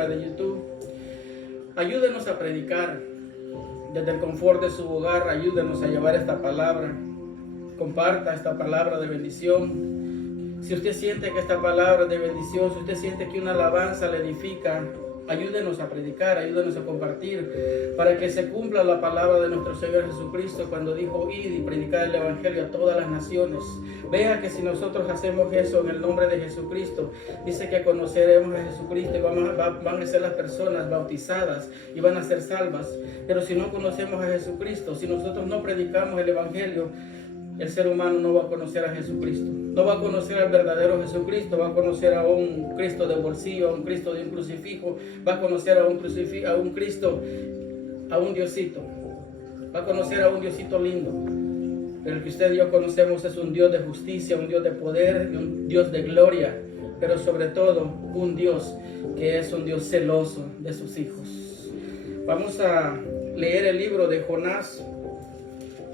plataforma de YouTube. Ayúdenos a predicar desde el confort de su hogar. Ayúdenos a llevar esta palabra. Comparta esta palabra de bendición. Si usted siente que esta palabra de bendición, si usted siente que una alabanza le edifica, ayúdenos a predicar, ayúdenos a compartir, para que se cumpla la palabra de nuestro Señor Jesucristo cuando dijo: id y predicar el Evangelio a todas las naciones. Vea que si nosotros hacemos eso en el nombre de Jesucristo, dice que conoceremos a Jesucristo y van a ser las personas bautizadas y van a ser salvas. Pero si no conocemos a Jesucristo, si nosotros no predicamos el Evangelio, el ser humano no va a conocer a Jesucristo. No va a conocer al verdadero Jesucristo. Va a conocer a un Cristo de bolsillo, a un Cristo de un crucifijo. Va a conocer a un Cristo, a un Diosito. Va a conocer a un Diosito lindo. Pero el que usted y yo conocemos es un Dios de justicia, un Dios de poder, un Dios de gloria. Pero sobre todo, un Dios que es un Dios celoso de sus hijos. Vamos a leer el libro de Jonás.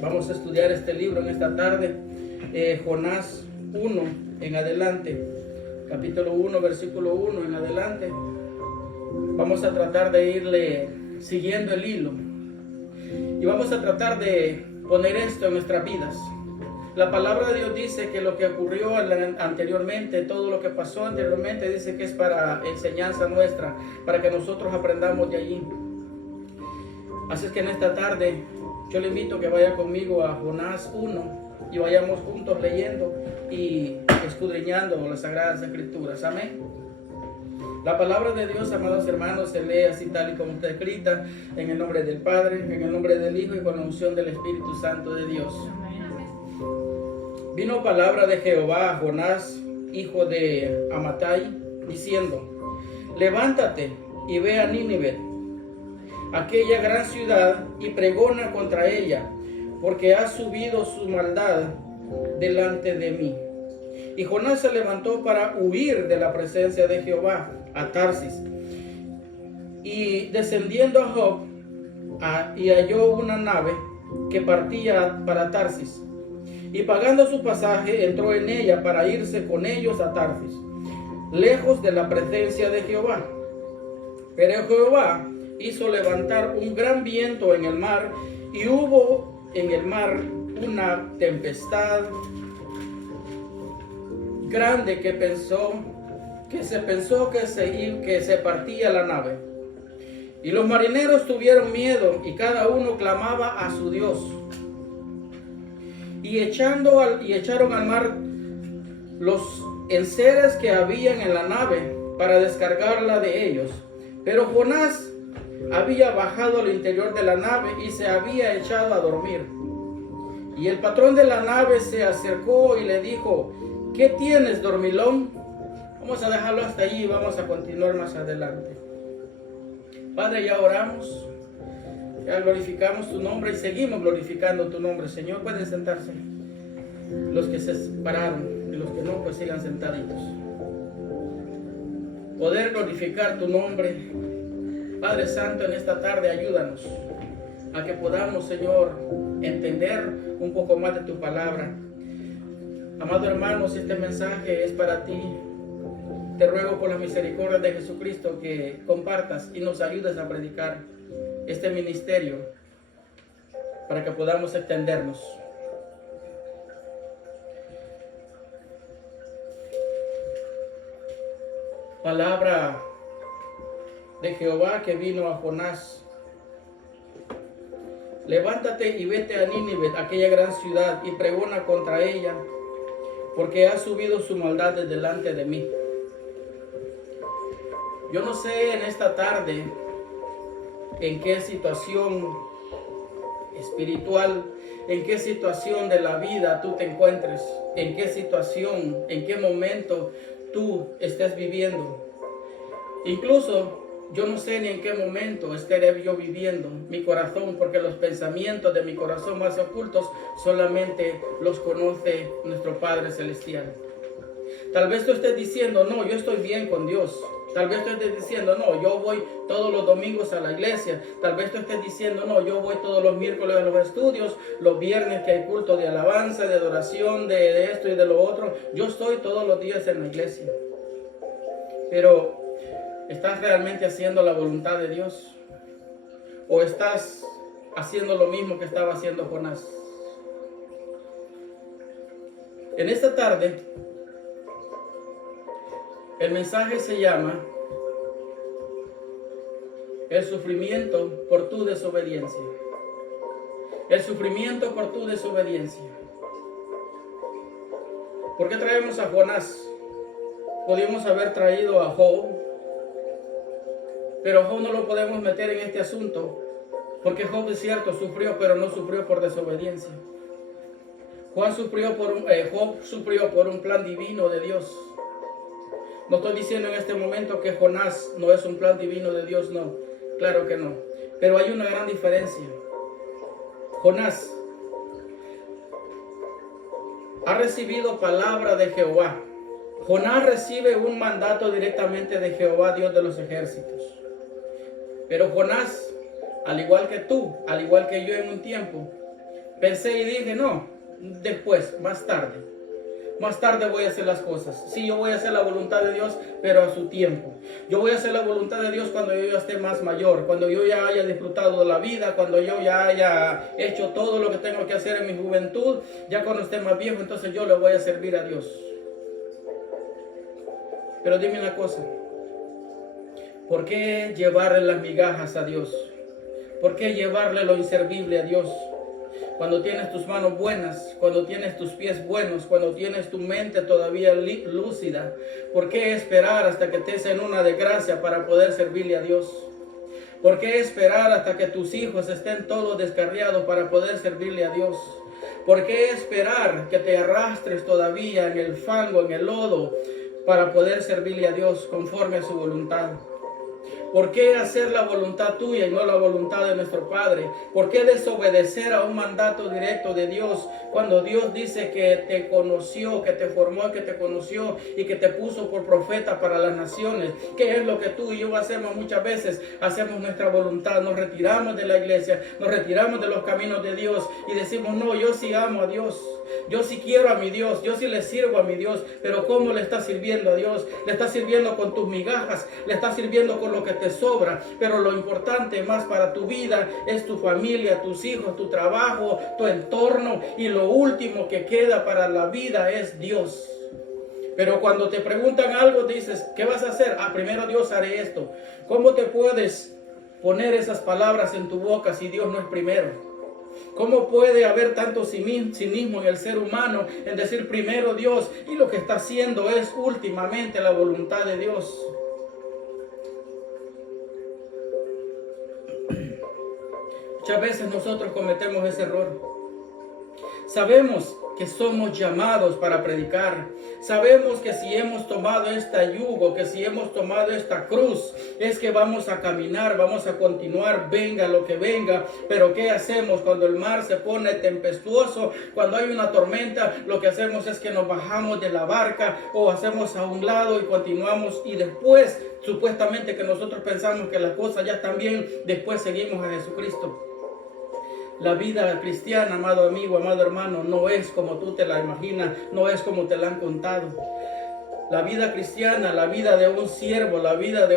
Vamos a estudiar este libro en esta tarde, Jonás 1 en adelante, capítulo 1, versículo 1 en adelante. Vamos a tratar de irle siguiendo el hilo y vamos a tratar de poner esto en nuestras vidas. La palabra de Dios dice que lo que ocurrió anteriormente, todo lo que pasó anteriormente, dice que es para enseñanza nuestra, para que nosotros aprendamos de allí. Así es que en esta tarde yo le invito a que vaya conmigo a Jonás 1 y vayamos juntos leyendo y escudriñando las Sagradas Escrituras. Amén. La palabra de Dios, amados hermanos, se lee así tal y como está escrita, en el nombre del Padre, en el nombre del Hijo y con la unción del Espíritu Santo de Dios. Vino palabra de Jehová a Jonás, hijo de Amittai, diciendo: levántate y ve a Nínive, aquella gran ciudad, y pregona contra ella, porque ha subido su maldad delante de mí. Y Jonás se levantó para huir de la presencia de Jehová a Tarsis, y descendiendo a Job, y halló una nave que partía para Tarsis, y pagando su pasaje entró en ella para irse con ellos a Tarsis, lejos de la presencia de Jehová. Pero Jehová hizo levantar un gran viento en el mar, y hubo en el mar una tempestad grande que se partía la nave. Y los marineros tuvieron miedo, y cada uno clamaba a su Dios. Y echaron al mar los enseres que habían en la nave para descargarla de ellos. Pero Jonás había bajado al interior de la nave y se había echado a dormir. Y el patrón de la nave se acercó y le dijo: ¿qué tienes, dormilón? Vamos a dejarlo hasta allí y vamos a continuar más adelante. Padre, ya oramos, ya glorificamos tu nombre y seguimos glorificando tu nombre. Señor, pueden sentarse los que se pararon, y los que no, pues sigan sentaditos. Poder glorificar tu nombre. Padre Santo, en esta tarde ayúdanos a que podamos, Señor, entender un poco más de tu palabra. Amado hermano, si este mensaje es para ti, te ruego por la misericordia de Jesucristo que compartas y nos ayudes a predicar este ministerio para que podamos extendernos. Palabra de Jehová que vino a Jonás: levántate y vete a Nínive, aquella gran ciudad, y pregona contra ella, porque ha subido su maldad de delante de mí. Yo no sé en esta tarde en qué situación espiritual, en qué situación de la vida tú te encuentres, en qué situación, en qué momento tú estés viviendo. Incluso yo no sé ni en qué momento estaré yo viviendo mi corazón, porque los pensamientos de mi corazón más ocultos solamente los conoce nuestro Padre Celestial. Tal vez tú estés diciendo: no, yo estoy bien con Dios. Tal vez tú estés diciendo: no, yo voy todos los domingos a la iglesia. Tal vez tú estés diciendo: no, yo voy todos los miércoles a los estudios, los viernes que hay culto de alabanza, de adoración, de esto y de lo otro. Yo estoy todos los días en la iglesia. Pero ¿Estás realmente haciendo la voluntad de Dios? ¿O estás haciendo lo mismo que estaba haciendo Jonás? En esta tarde, el mensaje se llama el sufrimiento por tu desobediencia. El sufrimiento por tu desobediencia. ¿Por qué traemos a Jonás? Podríamos haber traído a Job, pero Job no lo podemos meter en este asunto, porque Job es cierto, sufrió, pero no sufrió por desobediencia. Job sufrió por un plan divino de Dios. No estoy diciendo en este momento que Jonás no es un plan divino de Dios, no. Claro que no. Pero hay una gran diferencia. Jonás ha recibido palabra de Jehová. Jonás recibe un mandato directamente de Jehová, Dios de los ejércitos. Pero Jonás, al igual que tú, al igual que yo en un tiempo, pensé y dije, no, después, más tarde voy a hacer las cosas. Sí, yo voy a hacer la voluntad de Dios, pero a su tiempo. Yo voy a hacer la voluntad de Dios cuando yo ya esté más mayor, cuando yo ya haya disfrutado de la vida, cuando yo ya haya hecho todo lo que tengo que hacer en mi juventud. Ya cuando esté más viejo, entonces yo le voy a servir a Dios. Pero dime una cosa, ¿por qué llevarle las migajas a Dios? ¿Por qué llevarle lo inservible a Dios? Cuando tienes tus manos buenas, cuando tienes tus pies buenos, cuando tienes tu mente todavía lúcida, ¿por qué esperar hasta que estés en una desgracia para poder servirle a Dios? ¿Por qué esperar hasta que tus hijos estén todos descarriados para poder servirle a Dios? ¿Por qué esperar que te arrastres todavía en el fango, en el lodo, para poder servirle a Dios conforme a su voluntad? ¿Por qué hacer la voluntad tuya y no la voluntad de nuestro Padre? ¿Por qué desobedecer a un mandato directo de Dios cuando Dios dice que te conoció, que te formó, que te conoció y que te puso por profeta para las naciones? ¿Qué es lo que tú y yo hacemos muchas veces? Hacemos nuestra voluntad, nos retiramos de la iglesia, nos retiramos de los caminos de Dios y decimos, no, yo sí amo a Dios. Yo sí quiero a mi Dios, yo sí le sirvo a mi Dios, pero ¿cómo le estás sirviendo a Dios? Le estás sirviendo con tus migajas, le estás sirviendo con lo que te sobra, pero lo importante más para tu vida es tu familia, tus hijos, tu trabajo, tu entorno, y lo último que queda para la vida es Dios. Pero cuando te preguntan algo, dices, ¿qué vas a hacer? Primero Dios, haré esto. ¿Cómo te puedes poner esas palabras en tu boca si Dios no es primero? ¿Cómo puede haber tanto cinismo en el ser humano en decir primero Dios y lo que está haciendo es últimamente la voluntad de Dios? Muchas veces nosotros cometemos ese error. Sabemos que somos llamados para predicar. Sabemos que si hemos tomado este yugo, que si hemos tomado esta cruz, es que vamos a caminar, vamos a continuar, venga lo que venga. Pero ¿qué hacemos cuando el mar se pone tempestuoso? Cuando hay una tormenta, lo que hacemos es que nos bajamos de la barca o hacemos a un lado y continuamos, y después, supuestamente que nosotros pensamos que las cosas ya están bien, después seguimos a Jesucristo. La vida cristiana, amado amigo, amado hermano, no es como tú te la imaginas, no es como te la han contado. La vida cristiana, la vida de un siervo, la vida de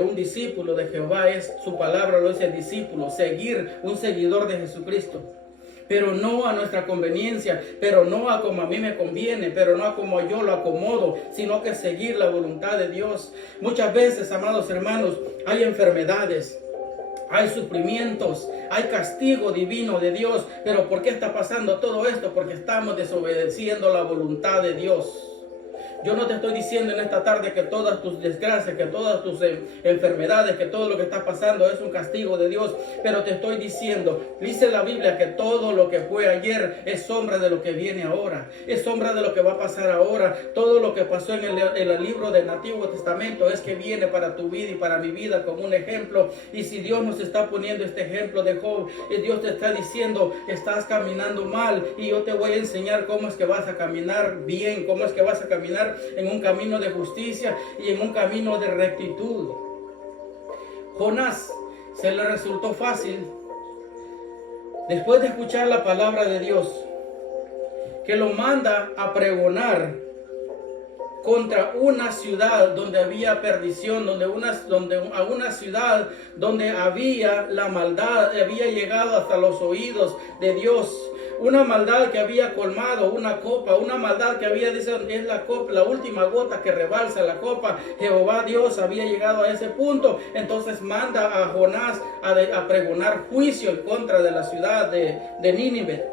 un discípulo de Jehová es, su palabra lo dice, discípulo, seguir, un seguidor de Jesucristo. Pero no a nuestra conveniencia, pero no a como a mí me conviene, pero no a como yo lo acomodo, sino que seguir la voluntad de Dios. Muchas veces, amados hermanos, hay enfermedades, hay sufrimientos, hay castigo divino de Dios. Pero ¿por qué está pasando todo esto? Porque estamos desobedeciendo la voluntad de Dios. Yo no te estoy diciendo en esta tarde que todas tus desgracias, que todas tus enfermedades, que todo lo que está pasando es un castigo de Dios. Pero te estoy diciendo, dice la Biblia que todo lo que fue ayer es sombra de lo que viene ahora. Es sombra de lo que va a pasar ahora. Todo lo que pasó en el libro del Antiguo Testamento es que viene para tu vida y para mi vida como un ejemplo. Y si Dios nos está poniendo este ejemplo de Job, y Dios te está diciendo, estás caminando mal, y yo te voy a enseñar cómo es que vas a caminar bien, cómo es que vas a caminar en un camino de justicia y en un camino de rectitud. Jonás se le resultó fácil, después de escuchar la palabra de Dios, que lo manda a pregonar contra una ciudad donde había perdición, a una ciudad donde había la maldad, había llegado hasta los oídos de Dios. Una maldad que había colmado una copa, una maldad que había, dicen, es la copa, la última gota que rebalsa la copa. Jehová Dios había llegado a ese punto. Entonces manda a Jonás a pregonar juicio en contra de la ciudad de Nínive.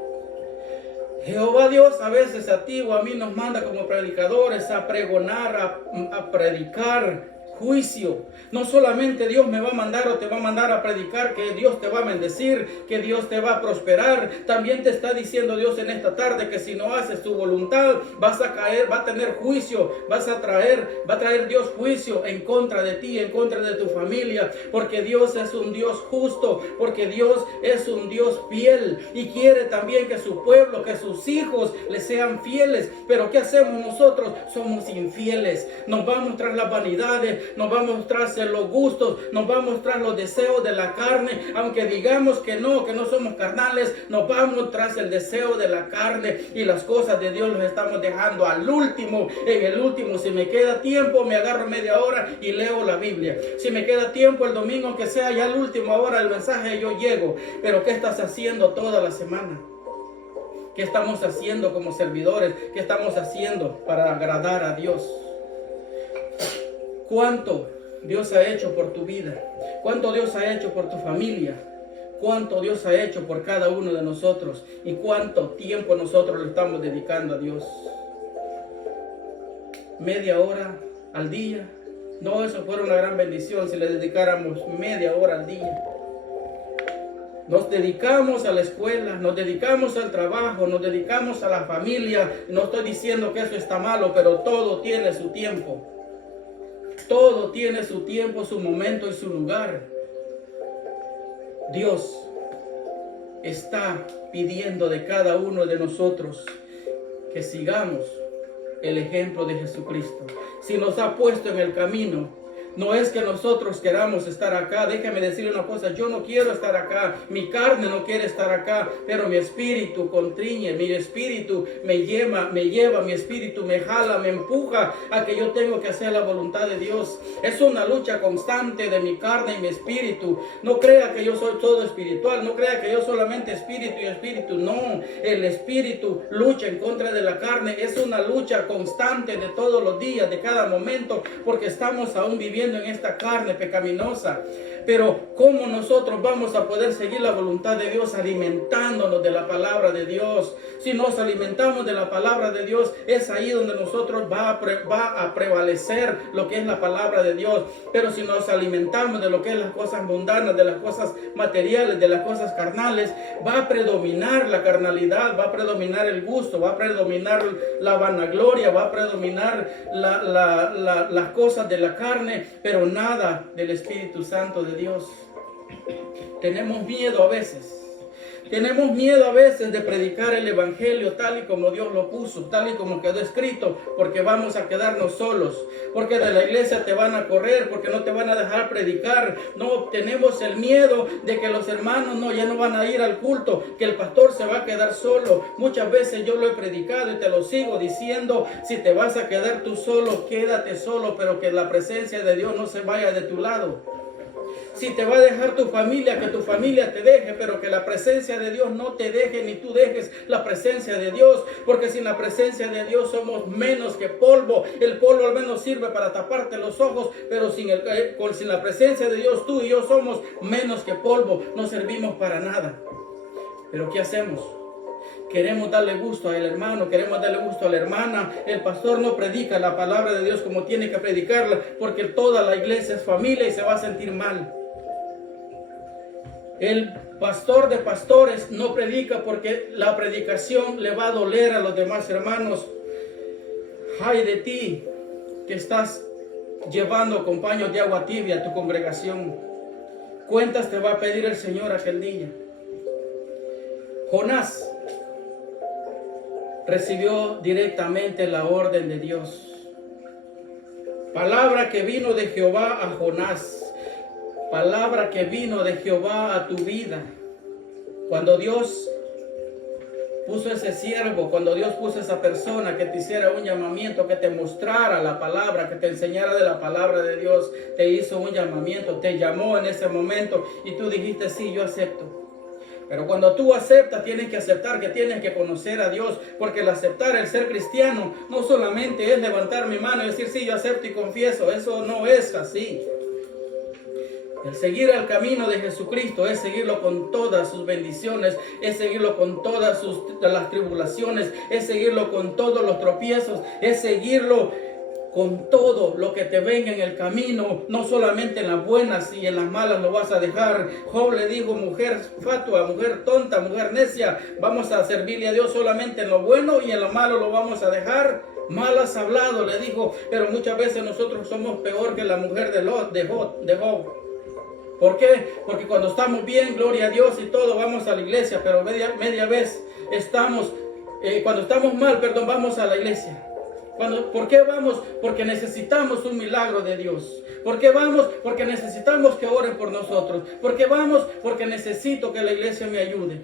Jehová Dios a veces a ti o a mí nos manda como predicadores a pregonar, a predicar juicio. No solamente Dios me va a mandar o te va a mandar a predicar que Dios te va a bendecir, que Dios te va a prosperar. También te está diciendo Dios en esta tarde que si no haces tu voluntad vas a caer, va a tener juicio, va a traer Dios juicio en contra de ti, en contra de tu familia, porque Dios es un Dios justo, porque Dios es un Dios fiel y quiere también que su pueblo, que sus hijos le sean fieles. Pero ¿qué hacemos nosotros? Somos infieles. Nos vamos tras las vanidades, nos va a mostrarse los gustos, nos va a mostrar los deseos de la carne. Aunque digamos que no somos carnales, nos vamos tras el deseo de la carne y las cosas de Dios los estamos dejando al último. En el último, si me queda tiempo, me agarro media hora y leo la Biblia. Si me queda tiempo el domingo, que sea ya la última hora del mensaje, yo llego. Pero ¿qué estás haciendo toda la semana? ¿Qué estamos haciendo como servidores? ¿Qué estamos haciendo para agradar a Dios? ¿Cuánto Dios ha hecho por tu vida? ¿Cuánto Dios ha hecho por tu familia? ¿Cuánto Dios ha hecho por cada uno de nosotros? ¿Y cuánto tiempo nosotros le estamos dedicando a Dios? ¿Media hora al día? No, eso fuera una gran bendición si le dedicáramos media hora al día. Nos dedicamos a la escuela, nos dedicamos al trabajo, nos dedicamos a la familia. No estoy diciendo que eso está malo, pero todo tiene su tiempo. Todo tiene su tiempo, su momento y su lugar. Dios está pidiendo de cada uno de nosotros que sigamos el ejemplo de Jesucristo. Si nos ha puesto en el camino, no es que nosotros queramos estar acá. Déjame decirle una cosa, yo no quiero estar acá, mi carne no quiere estar acá, pero mi espíritu contriñe, mi espíritu me lleva, mi espíritu me jala, me empuja a que yo tengo que hacer la voluntad de Dios. Es una lucha constante de mi carne y mi espíritu. No crea que yo soy todo espiritual, no crea que yo solamente espíritu y espíritu, no. El espíritu lucha en contra de la carne, es una lucha constante de todos los días, de cada momento, porque estamos aún viviendo en esta carne pecaminosa. Pero ¿cómo nosotros vamos a poder seguir la voluntad de Dios? Alimentándonos de la palabra de Dios. Si nos alimentamos de la palabra de Dios, es ahí donde nosotros va a prevalecer lo que es la palabra de Dios. Pero si nos alimentamos de lo que es las cosas mundanas, de las cosas materiales, de las cosas carnales, va a predominar la carnalidad, va a predominar el gusto, va a predominar la vanagloria, va a predominar las cosas de la carne, pero nada del Espíritu Santo de Dios. Tenemos miedo a veces. Tenemos miedo a veces de predicar el evangelio tal y como Dios lo puso, tal y como quedó escrito, porque vamos a quedarnos solos, porque de la iglesia te van a correr, porque no te van a dejar predicar. No, tenemos el miedo de que los hermanos ya no van a ir al culto, que el pastor se va a quedar solo. Muchas veces yo lo he predicado y te lo sigo diciendo: si te vas a quedar tú solo, quédate solo, pero que la presencia de Dios no se vaya de tu lado. Si te va a dejar tu familia, que tu familia te deje, pero que la presencia de Dios no te deje, ni tú dejes la presencia de Dios, porque sin la presencia de Dios somos menos que polvo. El polvo al menos sirve para taparte los ojos, pero sin la presencia de Dios, tú y yo somos menos que polvo, no servimos para nada. Pero ¿qué hacemos? Queremos darle gusto al hermano, queremos darle gusto a la hermana. El pastor no predica la palabra de Dios como tiene que predicarla, porque toda la iglesia es familia y se va a sentir mal. El pastor de pastores no predica porque la predicación le va a doler a los demás hermanos. Ay de ti que estás llevando con paños de agua tibia a tu congregación. Cuentas te va a pedir el Señor aquel día. Jonás recibió directamente la orden de Dios. Palabra que vino de Jehová a Jonás. Palabra que vino de Jehová a tu vida. Cuando Dios puso ese siervo, cuando Dios puso esa persona que te hiciera un llamamiento, que te mostrara la palabra, que te enseñara de la palabra de Dios, te hizo un llamamiento, te llamó en ese momento y tú dijiste, sí, yo acepto. Pero cuando tú aceptas, tienes que aceptar que tienes que conocer a Dios, porque el aceptar, el ser cristiano, no solamente es levantar mi mano y decir, sí, yo acepto y confieso, eso no es así. El seguir el camino de Jesucristo es seguirlo con todas sus bendiciones, es seguirlo con todas las tribulaciones, es seguirlo con todos los tropiezos, es seguirlo con todo lo que te venga en el camino, no solamente en las buenas y en las malas lo vas a dejar. Job le dijo, mujer fatua, mujer tonta, mujer necia, vamos a servirle a Dios solamente en lo bueno y en lo malo lo vamos a dejar. Mal has hablado, le dijo, pero muchas veces nosotros somos peor que la mujer de Job. ¿Por qué? Porque cuando estamos bien, gloria a Dios y todo, vamos a la iglesia, pero media vez estamos, cuando estamos mal, vamos a la iglesia. ¿Por qué vamos? Porque necesitamos un milagro de Dios. ¿Por qué vamos? Porque necesitamos que oren por nosotros. ¿Por qué vamos? Porque necesito que la iglesia me ayude.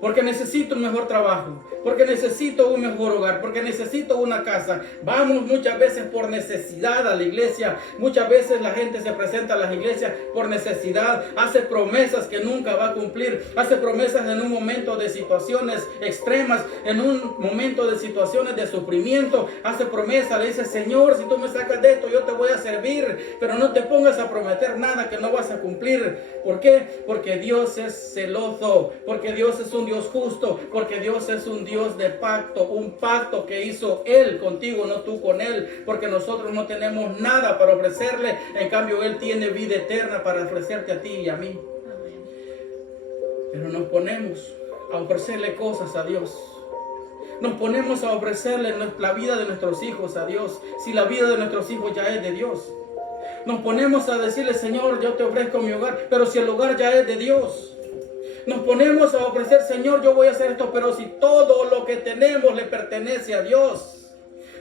Porque necesito un mejor trabajo, porque necesito un mejor hogar, porque necesito una casa. Vamos muchas veces por necesidad a la iglesia. Muchas veces la gente se presenta a las iglesias por necesidad. Hace promesas que nunca va a cumplir. Hace promesas en un momento de situaciones extremas, en un momento de situaciones de sufrimiento. Hace promesas, le dice, Señor, si tú me sacas de esto, yo te voy a servir. Pero no te pongas a prometer nada que no vas a cumplir. ¿Por qué? Porque Dios es celoso, porque Dios es un Dios justo, porque Dios es un Dios de pacto, un pacto que hizo Él contigo, no tú con Él, porque nosotros no tenemos nada para ofrecerle, en cambio Él tiene vida eterna para ofrecerte a ti y a mí. Pero nos ponemos a ofrecerle cosas a Dios. Nos ponemos a ofrecerle la vida de nuestros hijos a Dios, si la vida de nuestros hijos ya es de Dios. Nos ponemos a decirle, Señor, yo te ofrezco mi hogar, pero si el hogar ya es de Dios. Nos ponemos a ofrecer, Señor, yo voy a hacer esto, pero si todo lo que tenemos le pertenece a Dios.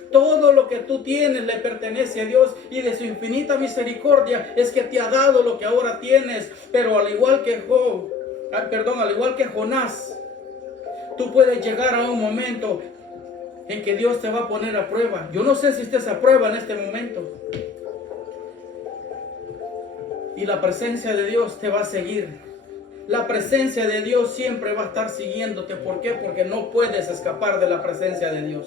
Todo lo que tú tienes le pertenece a Dios y de su infinita misericordia es que te ha dado lo que ahora tienes. Pero al igual que al igual que Jonás, tú puedes llegar a un momento en que Dios te va a poner a prueba. Yo no sé si estés a prueba en este momento. Y la presencia de Dios te va a seguir. La presencia de Dios siempre va a estar siguiéndote. ¿Por qué? Porque no puedes escapar de la presencia de Dios.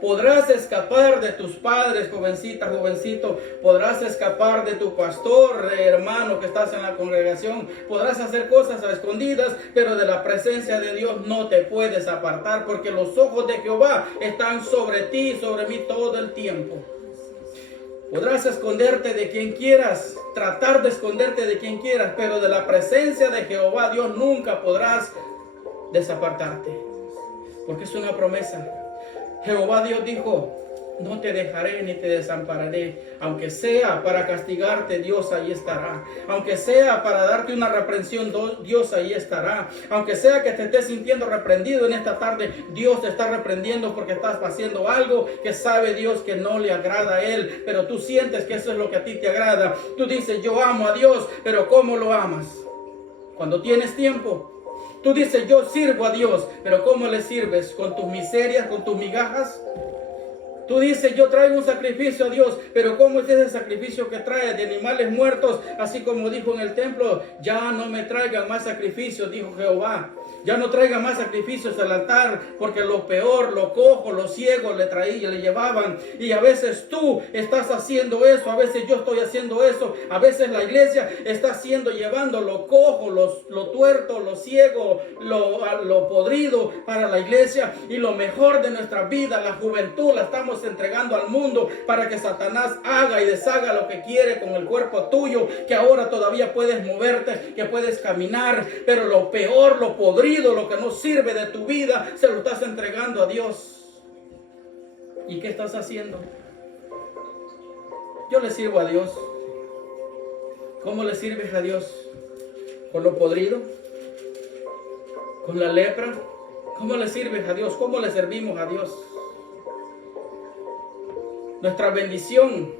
Podrás escapar de tus padres, jovencita, jovencito. Podrás escapar de tu pastor, hermano que estás en la congregación. Podrás hacer cosas a escondidas, pero de la presencia de Dios no te puedes apartar, porque los ojos de Jehová están sobre ti y sobre mí todo el tiempo. Podrás esconderte de quien quieras, tratar de esconderte de quien quieras, pero de la presencia de Jehová Dios nunca podrás desapartarte, porque es una promesa. Jehová Dios dijo, no te dejaré ni te desampararé. Aunque sea para castigarte, Dios ahí estará. Aunque sea para darte una reprensión, Dios ahí estará. Aunque sea que te estés sintiendo reprendido en esta tarde, Dios te está reprendiendo porque estás haciendo algo que sabe Dios que no le agrada a Él. Pero tú sientes que eso es lo que a ti te agrada. Tú dices, yo amo a Dios, pero ¿cómo lo amas? Cuando tienes tiempo. Tú dices, yo sirvo a Dios, pero ¿cómo le sirves? ¿Con tus miserias, con tus migajas? Tú dices, yo traigo un sacrificio a Dios, pero ¿cómo es ese sacrificio que trae de animales muertos? Así como dijo en el templo, ya no me traigan más sacrificios, dijo Jehová. Ya no traigan más sacrificios al altar, porque lo peor, lo cojo, lo ciego le traían, le llevaban. Y a veces tú estás haciendo eso, a veces yo estoy haciendo eso, a veces la iglesia está llevando lo cojo, lo tuerto, lo ciego, lo podrido para la iglesia. Y lo mejor de nuestra vida, la juventud, la estamos entregando al mundo para que Satanás haga y deshaga lo que quiere con el cuerpo tuyo, que ahora todavía puedes moverte, que puedes caminar, pero lo peor, lo podrido, lo que no sirve de tu vida, se lo estás entregando a Dios. ¿Y qué estás haciendo? Yo le sirvo a Dios. ¿Cómo le sirves a Dios? ¿Con lo podrido? ¿Con la lepra? ¿Cómo le sirves a Dios? ¿Cómo le servimos a Dios? Nuestra bendición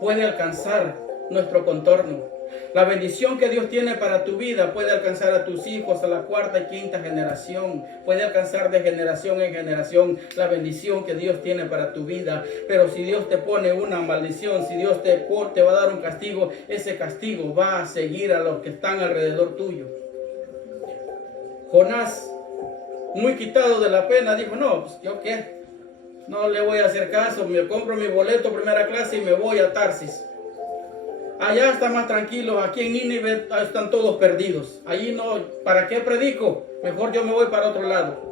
puede alcanzar nuestro contorno. La bendición que Dios tiene para tu vida puede alcanzar a tus hijos a la cuarta y quinta generación. Puede alcanzar de generación en generación la bendición que Dios tiene para tu vida. Pero si Dios te pone una maldición, si Dios te va a dar un castigo, ese castigo va a seguir a los que están alrededor tuyo. Jonás, muy quitado de la pena, dijo, no, pues ¿yo qué? No le voy a hacer caso, me compro mi boleto primera clase y me voy a Tarsis. Allá está más tranquilo, aquí en Nínive están todos perdidos. Allí no, ¿para qué predico? Mejor yo me voy para otro lado.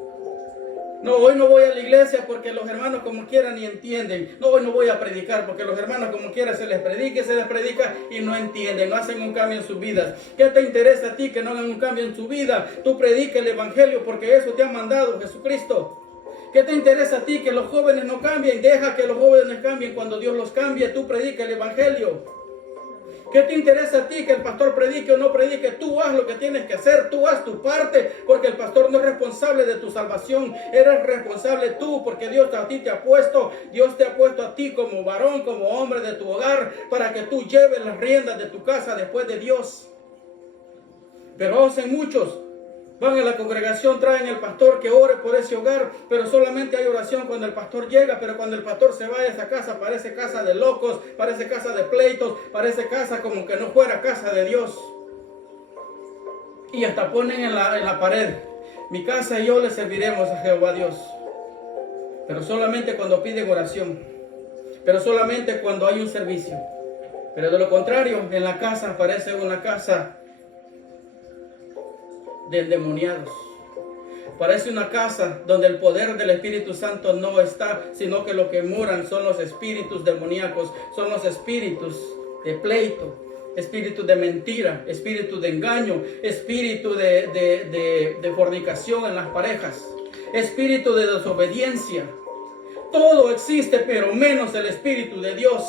No, hoy no voy a la iglesia porque los hermanos como quieran ni entienden. No, hoy no voy a predicar porque los hermanos como quieran se les predica y no entienden, no hacen un cambio en sus vidas. ¿Qué te interesa a ti que no hagan un cambio en su vida? Tú predica el evangelio porque eso te ha mandado Jesucristo. ¿Qué te interesa a ti que los jóvenes no cambien? Deja que los jóvenes cambien cuando Dios los cambie. Tú predica el evangelio. ¿Qué te interesa a ti que el pastor predique o no predique? Tú haz lo que tienes que hacer, tú haz tu parte, porque el pastor no es responsable de tu salvación, eres responsable tú, porque Dios a ti te ha puesto, Dios te ha puesto a ti como varón, como hombre de tu hogar, para que tú lleves las riendas de tu casa después de Dios. Pero hacen muchos. Van a la congregación, traen al pastor que ore por ese hogar, pero solamente hay oración cuando el pastor llega, pero cuando el pastor se va a esa casa, parece casa de locos, parece casa de pleitos, parece casa como que no fuera casa de Dios. Y hasta ponen en la pared, mi casa y yo le serviremos a Jehová Dios. Pero solamente cuando piden oración, pero solamente cuando hay un servicio. Pero de lo contrario, en la casa parece una casa de endemoniados. Parece una casa donde el poder del Espíritu Santo no está, sino que lo que moran son los espíritus demoníacos, son los espíritus de pleito, espíritu de mentira, espíritu de engaño, espíritu de fornicación en las parejas, espíritu de desobediencia. Todo existe, pero menos el Espíritu de Dios.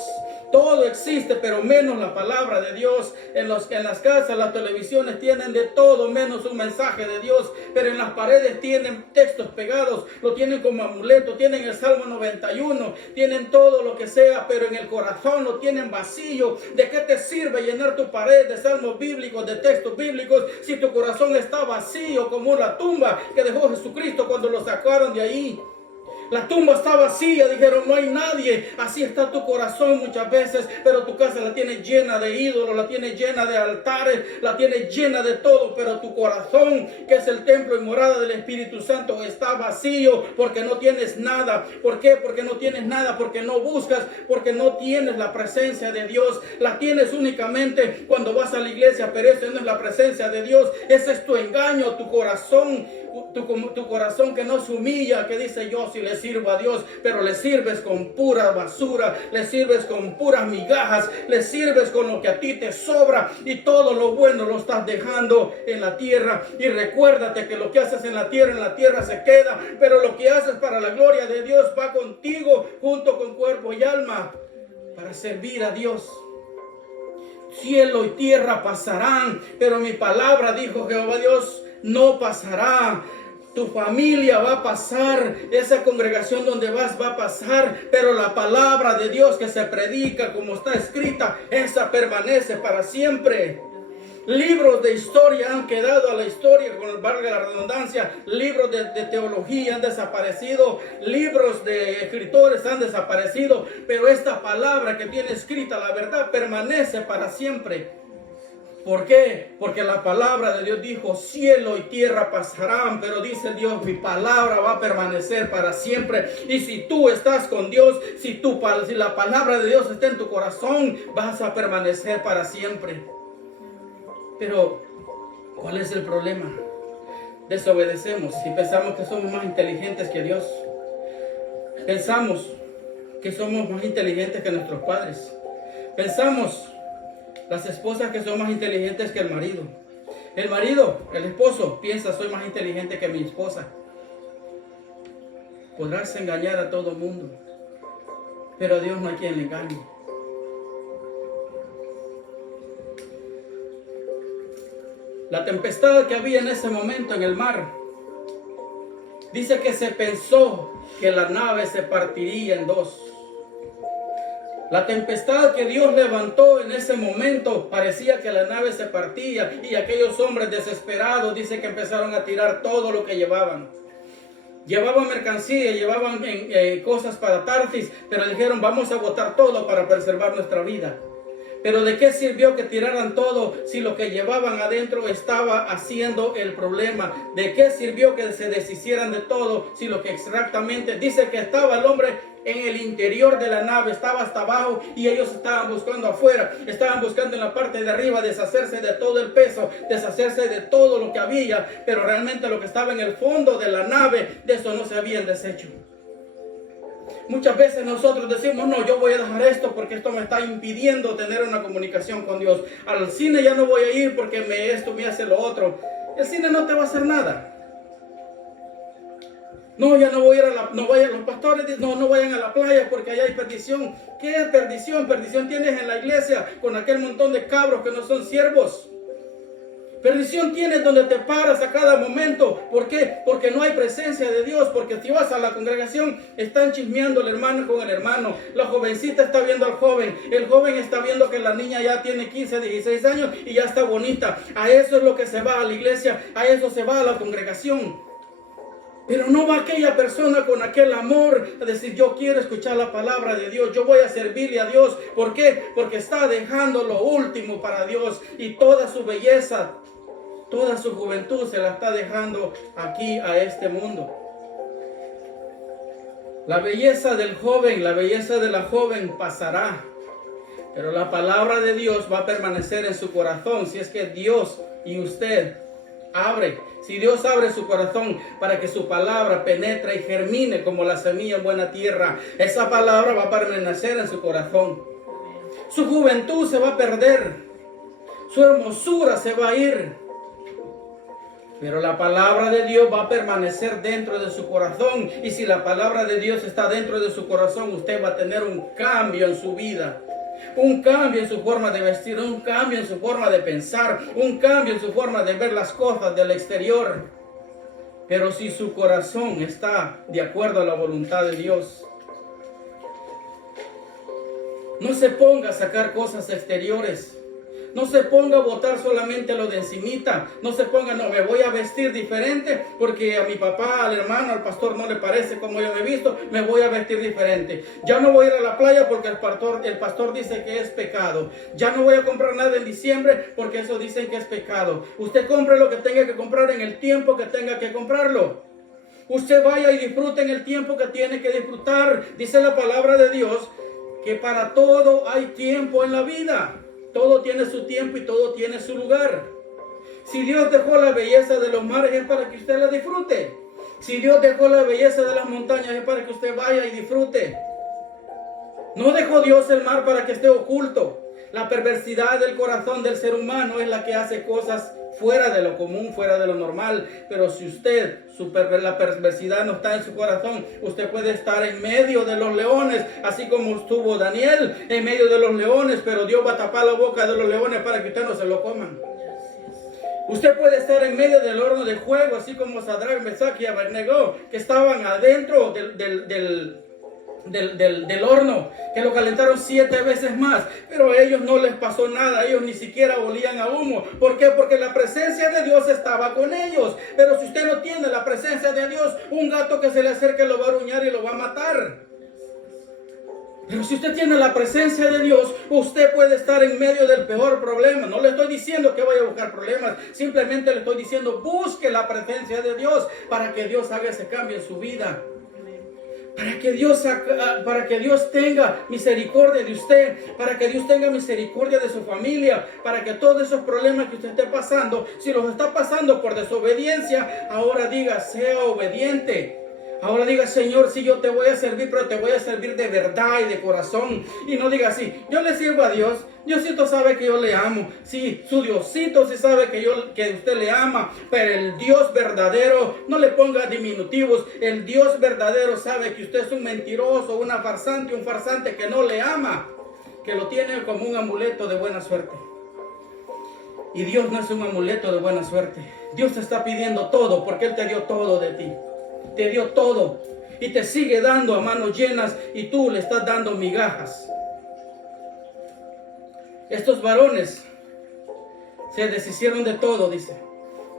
Todo existe, pero menos la palabra de Dios. En las casas, las televisiones tienen de todo menos un mensaje de Dios. Pero en las paredes tienen textos pegados, lo tienen como amuleto, tienen el Salmo 91, tienen todo lo que sea, pero en el corazón lo tienen vacío. ¿De qué te sirve llenar tu pared de salmos bíblicos, de textos bíblicos, si tu corazón está vacío como la tumba que dejó Jesucristo cuando lo sacaron de ahí? La tumba está vacía, dijeron, no hay nadie. Así está tu corazón muchas veces, pero tu casa la tienes llena de ídolos, la tienes llena de altares, la tienes llena de todo, pero tu corazón, que es el templo y morada del Espíritu Santo, está vacío porque no tienes nada. ¿Por qué? Porque no tienes nada, porque no buscas, porque no tienes la presencia de Dios. La tienes únicamente cuando vas a la iglesia, pero esa no es la presencia de Dios. Ese es tu engaño, tu corazón. Tu corazón que no se humilla, que dice yo si le sirvo a Dios, pero le sirves con pura basura, le sirves con puras migajas, le sirves con lo que a ti te sobra y todo lo bueno lo estás dejando en la tierra. Y recuérdate que lo que haces en la tierra se queda, pero lo que haces para la gloria de Dios va contigo junto con cuerpo y alma para servir a Dios. Cielo y tierra pasarán, pero mi palabra, dijo Jehová Dios, no pasará. Tu familia va a pasar, esa congregación donde vas va a pasar, pero la palabra de Dios que se predica como está escrita, esa permanece para siempre. Libros de historia han quedado a la historia, con valga la redundancia. Libros de teología han desaparecido, libros de escritores han desaparecido, pero esta palabra que tiene escrita, la verdad, permanece para siempre. ¿Por qué? Porque la palabra de Dios dijo, cielo y tierra pasarán, pero dice Dios, mi palabra va a permanecer para siempre. Y si tú estás con Dios, si la palabra de Dios está en tu corazón, vas a permanecer para siempre. Pero, ¿cuál es el problema? Desobedecemos y pensamos que somos más inteligentes que Dios. Pensamos que somos más inteligentes que nuestros padres. Pensamos, las esposas, que son más inteligentes que el marido. El marido, el esposo, piensa, soy más inteligente que mi esposa. Podrás engañar a todo el mundo, pero a Dios no hay quien le engañe. La tempestad que había en ese momento en el mar, dice que se pensó que la nave se partiría en dos. La tempestad que Dios levantó en ese momento parecía que la nave se partía y aquellos hombres desesperados dice que empezaron a tirar todo lo que llevaban. Llevaban mercancía, llevaban cosas para Tarsis, pero dijeron vamos a botar todo para preservar nuestra vida. Pero ¿de qué sirvió que tiraran todo si lo que llevaban adentro estaba haciendo el problema? ¿De qué sirvió que se deshicieran de todo si lo que exactamente dice que estaba el hombre en el interior de la nave, estaba hasta abajo y ellos estaban buscando afuera, estaban buscando en la parte de arriba deshacerse de todo el peso, deshacerse de todo lo que había, pero realmente lo que estaba en el fondo de la nave, de eso no se habían deshecho. Muchas veces nosotros decimos, no, yo voy a dejar esto porque esto me está impidiendo tener una comunicación con Dios. Al cine ya no voy a ir porque esto me hace lo otro. El cine no te va a hacer nada. No, ya no voy a ir no vayan los pastores, no vayan a la playa porque allá hay perdición. ¿Qué es perdición? Perdición tienes en la iglesia con aquel montón de cabros que no son siervos. Perdición tienes donde te paras a cada momento. ¿Por qué? Porque no hay presencia de Dios. Porque si vas a la congregación, están chismeando el hermano con el hermano. La jovencita está viendo al joven. El joven está viendo que la niña ya tiene 15, 16 años y ya está bonita. A eso es lo que se va a la iglesia. A eso se va a la congregación. Pero no va aquella persona con aquel amor a decir, yo quiero escuchar la palabra de Dios, yo voy a servirle a Dios. ¿Por qué? Porque está dejando lo último para Dios y toda su belleza, toda su juventud se la está dejando aquí a este mundo. La belleza del joven, la belleza de la joven pasará, pero la palabra de Dios va a permanecer en su corazón si es que Dios y usted si Dios abre su corazón para que su palabra penetre y germine como la semilla en buena tierra, esa palabra va a permanecer en su corazón. Su juventud se va a perder, su hermosura se va a ir, pero la palabra de Dios va a permanecer dentro de su corazón. Y si la palabra de Dios está dentro de su corazón, usted va a tener un cambio en su vida. Un cambio en su forma de vestir, un cambio en su forma de pensar, un cambio en su forma de ver las cosas del exterior. Pero si su corazón está de acuerdo a la voluntad de Dios, no se ponga a sacar cosas exteriores. No se ponga a botar solamente lo de encimita. No se ponga, no, me voy a vestir diferente porque a mi papá, al hermano, al pastor no le parece como yo me he visto. Me voy a vestir diferente. Ya no voy a ir a la playa porque el pastor dice que es pecado. Ya no voy a comprar nada en diciembre porque eso dicen que es pecado. Usted compre lo que tenga que comprar en el tiempo que tenga que comprarlo. Usted vaya y disfrute en el tiempo que tiene que disfrutar. Dice la palabra de Dios que para todo hay tiempo en la vida. Todo tiene su tiempo y todo tiene su lugar. Si Dios dejó la belleza de los mares es para que usted la disfrute. Si Dios dejó la belleza de las montañas es para que usted vaya y disfrute. No dejó Dios el mar para que esté oculto. La perversidad del corazón del ser humano es la que hace cosas fuera de lo común, fuera de lo normal. Pero si la perversidad no está en su corazón, usted puede estar en medio de los leones, así como estuvo Daniel en medio de los leones, pero Dios va a tapar la boca de los leones para que usted no se lo coman. Usted puede estar en medio del horno de fuego, así como Sadrach, Mesach y Abednego, que estaban adentro del horno, que lo calentaron 7 veces más, pero a ellos no les pasó nada, ellos ni siquiera olían a humo. ¿Por qué? Porque la presencia de Dios estaba con ellos. Pero si usted no tiene la presencia de Dios, un gato que se le acerque lo va a aruñar y lo va a matar. Pero si usted tiene la presencia de Dios, usted puede estar en medio del peor problema. No le estoy diciendo que vaya a buscar problemas, simplemente le estoy diciendo busque la presencia de Dios para que Dios haga ese cambio en su vida. Para que Dios tenga misericordia de usted, para que Dios tenga misericordia de su familia, para que todos esos problemas que usted esté pasando, si los está pasando por desobediencia, ahora diga, sea obediente. Ahora diga, Señor, sí, yo te voy a servir, pero te voy a servir de verdad y de corazón. Y no diga así, yo le sirvo a Dios, Diosito sabe que yo le amo. Sí, su Diosito sí sabe que usted le ama, pero el Dios verdadero, no le ponga diminutivos. El Dios verdadero sabe que usted es un mentiroso, un farsante que no le ama, que lo tiene como un amuleto de buena suerte. Y Dios no es un amuleto de buena suerte. Dios te está pidiendo todo porque Él te dio todo de ti. Te dio todo y te sigue dando a manos llenas y tú le estás dando migajas. Estos varones se deshicieron de todo, dice.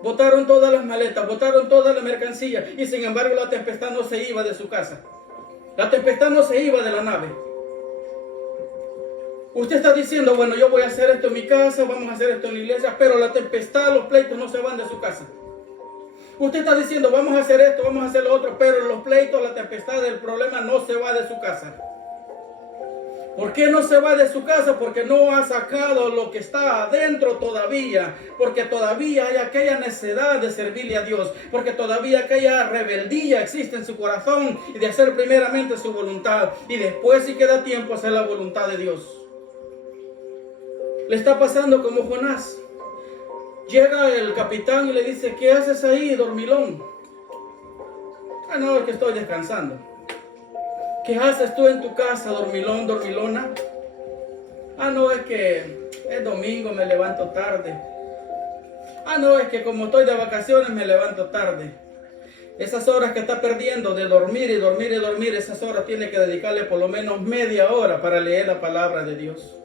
Botaron todas las maletas, botaron toda la mercancía, y sin embargo la tempestad no se iba de su casa. La tempestad no se iba de la nave. Usted está diciendo, bueno, yo voy a hacer esto en mi casa, vamos a hacer esto en la iglesia, pero la tempestad, los pleitos no se van de su casa. Usted está diciendo, vamos a hacer esto, vamos a hacer lo otro, pero los pleitos, la tempestad, el problema no se va de su casa. ¿Por qué no se va de su casa? Porque no ha sacado lo que está adentro todavía. Porque todavía hay aquella necedad de servirle a Dios. Porque todavía aquella rebeldía existe en su corazón y de hacer primeramente su voluntad. Y después, si queda tiempo, hacer la voluntad de Dios. Le está pasando como Jonás. Llega el capitán y le dice, ¿qué haces ahí, dormilón? Ah, no, es que estoy descansando. ¿Qué haces tú en tu casa, dormilón, dormilona? Ah, no, es que es domingo, me levanto tarde. Ah, no, es que como estoy de vacaciones, me levanto tarde. Esas horas que está perdiendo de dormir y dormir y dormir, esas horas tiene que dedicarle por lo menos media hora para leer la palabra de Dios.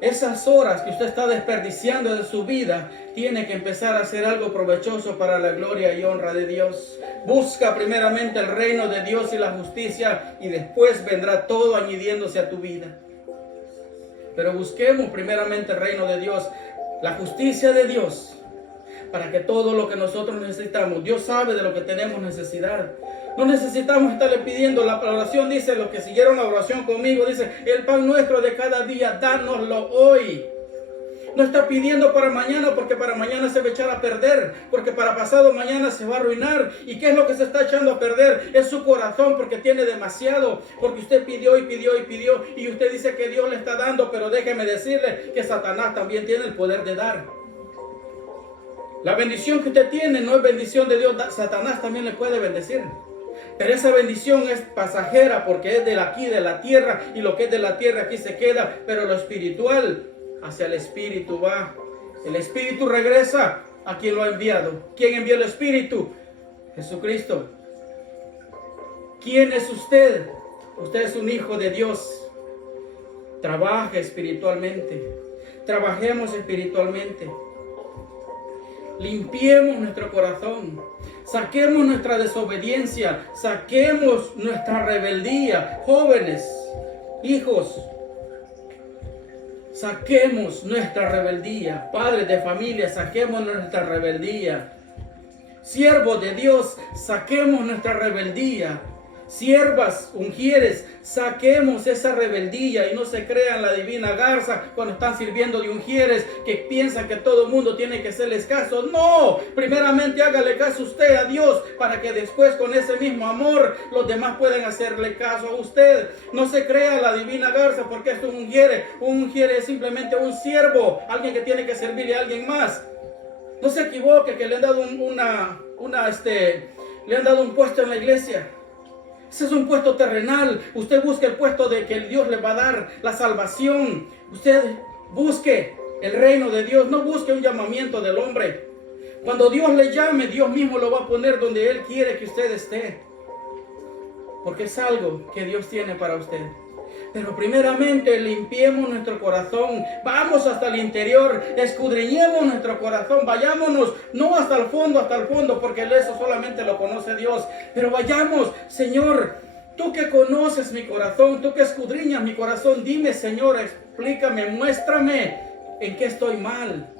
Esas horas que usted está desperdiciando de su vida, tiene que empezar a hacer algo provechoso para la gloria y honra de Dios. Busca primeramente el reino de Dios y la justicia, y después vendrá todo añadiéndose a tu vida. Pero busquemos primeramente el reino de Dios, la justicia de Dios, para que todo lo que nosotros necesitamos, Dios sabe de lo que tenemos necesidad. No necesitamos estarle pidiendo. La oración dice, los que siguieron la oración conmigo, dice, el pan nuestro de cada día, dánoslo hoy. No está pidiendo para mañana, porque para mañana se va a echar a perder, porque para pasado mañana se va a arruinar. ¿Y qué es lo que se está echando a perder? Es su corazón, porque tiene demasiado, porque usted pidió y pidió y pidió, y usted dice que Dios le está dando, pero déjeme decirle que Satanás también tiene el poder de dar. La bendición que usted tiene no es bendición de Dios, Satanás también le puede bendecir. Pero esa bendición es pasajera, porque es de aquí, de la tierra, y lo que es de la tierra aquí se queda, pero lo espiritual hacia el Espíritu va. El Espíritu regresa a quien lo ha enviado. ¿Quién envió el Espíritu? Jesucristo. ¿Quién es usted? Usted es un hijo de Dios. Trabaje espiritualmente. Trabajemos espiritualmente. Limpiemos nuestro corazón. Saquemos nuestra desobediencia. Saquemos nuestra rebeldía. Jóvenes, hijos, saquemos nuestra rebeldía. Padres de familia, saquemos nuestra rebeldía. Siervos de Dios, saquemos nuestra rebeldía. Siervas, ungieres, saquemos esa rebeldía y no se crean la divina garza cuando están sirviendo de ungieres que piensan que todo el mundo tiene que hacerles caso. No, primeramente hágale caso usted a Dios para que después con ese mismo amor los demás puedan hacerle caso a usted. No se crea la divina garza porque esto es un ungiere. Un ungiere es simplemente un siervo, alguien que tiene que servirle a alguien más. No se equivoque que le han dado le han dado un puesto en la iglesia. Ese es un puesto terrenal. Usted busque el puesto de que Dios le va a dar la salvación. Usted busque el reino de Dios. No busque un llamamiento del hombre. Cuando Dios le llame, Dios mismo lo va a poner donde Él quiere que usted esté. Porque es algo que Dios tiene para usted. Pero primeramente limpiemos nuestro corazón. Vamos hasta el interior. Escudriñemos nuestro corazón. Vayámonos, no hasta el fondo, porque eso solamente lo conoce Dios. Pero vayamos, Señor, tú que conoces mi corazón, tú que escudriñas mi corazón, dime, Señor, explícame, muéstrame en qué estoy mal.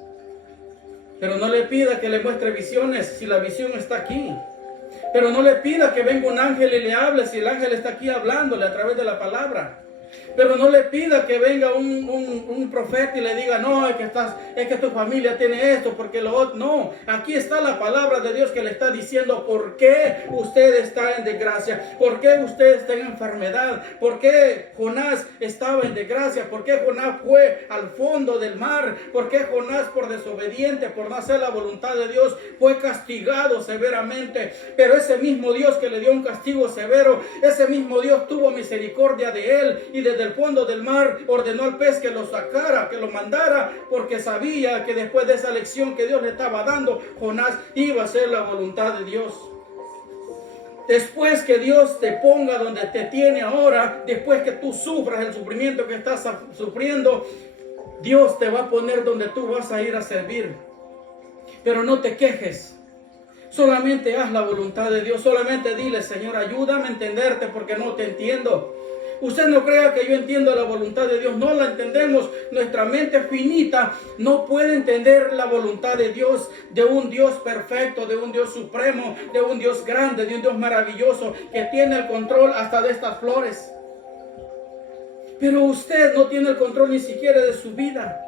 Pero no le pida que le muestre visiones si la visión está aquí. Pero no le pida que venga un ángel y le hable si el ángel está aquí hablándole a través de la palabra. Pero no le pida que venga un profeta y le diga, no, es que tu familia tiene esto, porque lo otro. No, aquí está la palabra de Dios que le está diciendo por qué usted está en desgracia, por qué usted está en enfermedad, por qué Jonás estaba en desgracia, por qué Jonás fue al fondo del mar, por qué Jonás por desobediente, por no hacer la voluntad de Dios, fue castigado severamente. Pero ese mismo Dios que le dio un castigo severo, ese mismo Dios tuvo misericordia de él y desde el fondo del mar ordenó al pez que lo sacara, que lo mandara, porque sabía que después de esa lección que Dios le estaba dando, Jonás iba a hacer la voluntad de Dios. Después que Dios te ponga donde te tiene ahora, después que tú sufras el sufrimiento que estás sufriendo, Dios te va a poner donde tú vas a ir a servir. Pero no te quejes. Solamente haz la voluntad de Dios. Solamente dile, Señor, ayúdame a entenderte porque no te entiendo. Usted no crea que yo entiendo la voluntad de Dios. No la entendemos. Nuestra mente finita no puede entender la voluntad de Dios, de un Dios perfecto, de un Dios supremo, de un Dios grande, de un Dios maravilloso que tiene el control hasta de estas flores. Pero usted no tiene el control ni siquiera de su vida.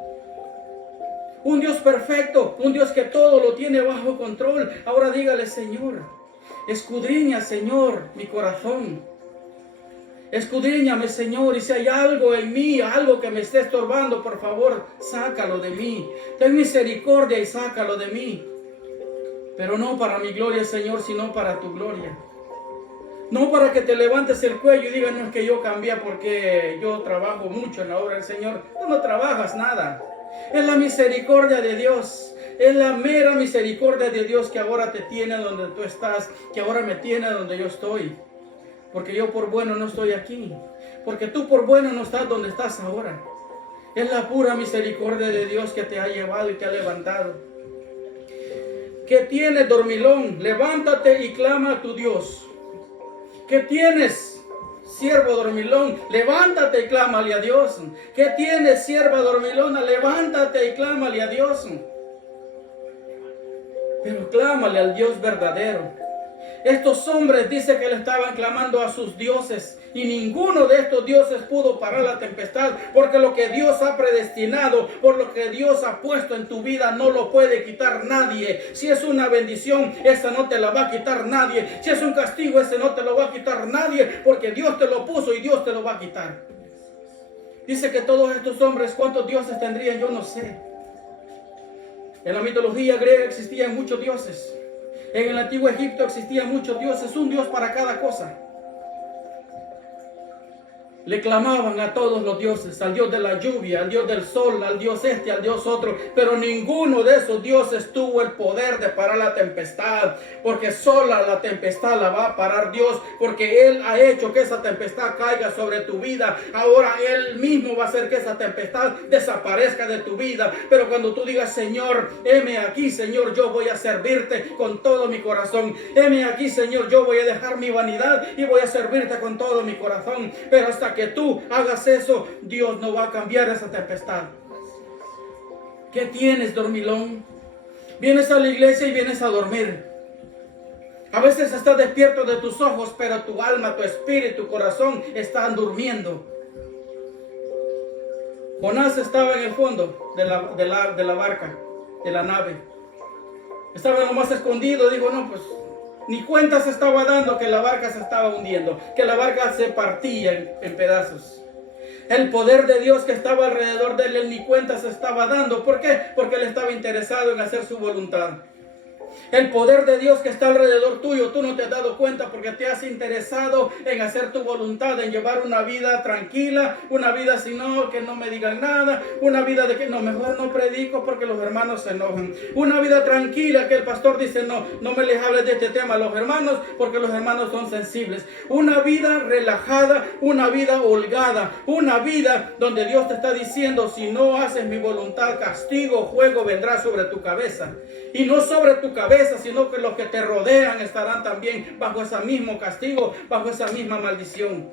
Un Dios perfecto, un Dios que todo lo tiene bajo control. Ahora dígale, Señor, escudriña, Señor, mi corazón. Escudriñame, Señor, y si hay algo en mí, algo que me esté estorbando, por favor, sácalo de mí. Ten misericordia y sácalo de mí. Pero no para mi gloria, Señor, sino para tu gloria. No para que te levantes el cuello y digas, no, es que yo cambié porque yo trabajo mucho en la obra del Señor. Tú no trabajas nada. Es la misericordia de Dios. Es la mera misericordia de Dios que ahora te tiene donde tú estás, que ahora me tiene donde yo estoy. Porque yo por bueno no estoy aquí. Porque tú por bueno no estás donde estás ahora. Es la pura misericordia de Dios que te ha llevado y te ha levantado. ¿Qué tienes, dormilón? Levántate y clama a tu Dios. ¿Qué tienes, siervo dormilón? Levántate y clámale a Dios. ¿Qué tienes, sierva dormilona? Levántate y clámale a Dios. Pero clámale al Dios verdadero. Estos hombres dice que le estaban clamando a sus dioses y ninguno de estos dioses pudo parar la tempestad, porque lo que Dios ha predestinado, por lo que Dios ha puesto en tu vida, no lo puede quitar nadie. Si es una bendición, esa no te la va a quitar nadie. Si es un castigo, ese no te lo va a quitar nadie, porque Dios te lo puso y Dios te lo va a quitar. Dice que todos estos hombres, ¿cuántos dioses tendrían? Yo no sé. En la mitología griega existían muchos dioses. En el antiguo Egipto existían muchos dioses, un dios para cada cosa. Le clamaban a todos los dioses, al dios de la lluvia, al dios del sol, al dios este, al dios otro, pero ninguno de esos dioses tuvo el poder de parar la tempestad, porque sola la tempestad la va a parar Dios, porque Él ha hecho que esa tempestad caiga sobre tu vida. Ahora Él mismo va a hacer que esa tempestad desaparezca de tu vida. Pero cuando tú digas, Señor, heme aquí, Señor, yo voy a servirte con todo mi corazón. Heme aquí, Señor, yo voy a dejar mi vanidad y voy a servirte con todo mi corazón. Pero hasta que tú hagas eso, Dios no va a cambiar esa tempestad. ¿Qué tienes, dormilón? Vienes a la iglesia y vienes a dormir. A veces estás despierto de tus ojos, pero tu alma, tu espíritu, tu corazón están durmiendo. Jonás estaba en el fondo de la barca, de la nave. Estaba en lo más escondido. Dijo, no, pues ni cuenta se estaba dando que la barca se estaba hundiendo, que la barca se partía en pedazos. El poder de Dios que estaba alrededor de él ni cuenta se estaba dando. ¿Por qué? Porque él estaba interesado en hacer su voluntad. El poder de Dios que está alrededor tuyo, tú no te has dado cuenta porque te has interesado en hacer tu voluntad, en llevar una vida tranquila, una vida sino que no me digan nada, una vida de que no, mejor no predico porque los hermanos se enojan, una vida tranquila que el pastor dice no me les hables de este tema a los hermanos porque los hermanos son sensibles, una vida relajada, una vida holgada, una vida donde Dios te está diciendo, si no haces mi voluntad, castigo, juego vendrá sobre tu cabeza. Y no sobre tu cabeza, sino que los que te rodean estarán también bajo ese mismo castigo, bajo esa misma maldición.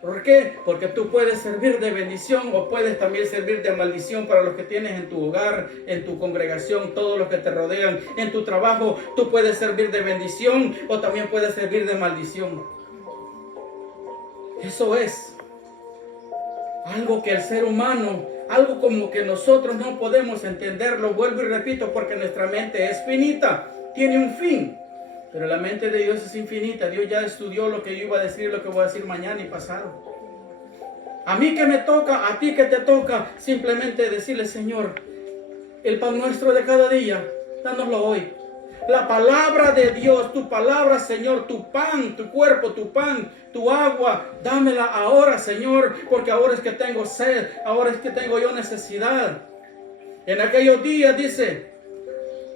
¿Por qué? Porque tú puedes servir de bendición o puedes también servir de maldición para los que tienes en tu hogar, en tu congregación, todos los que te rodean, en tu trabajo. Tú puedes servir de bendición o también puedes servir de maldición. Eso es algo que el ser humano, algo como que nosotros no podemos entenderlo, vuelvo y repito, porque nuestra mente es finita, tiene un fin, pero la mente de Dios es infinita. Dios ya estudió lo que yo iba a decir, lo que voy a decir mañana y pasado. A mí que me toca, a ti que te toca, simplemente decirle, Señor, el pan nuestro de cada día, dánoslo hoy. La palabra de Dios, tu palabra, Señor, tu pan, tu cuerpo, tu pan, tu agua, dámela ahora, Señor, porque ahora es que tengo sed, ahora es que tengo yo necesidad. En aquellos días dice,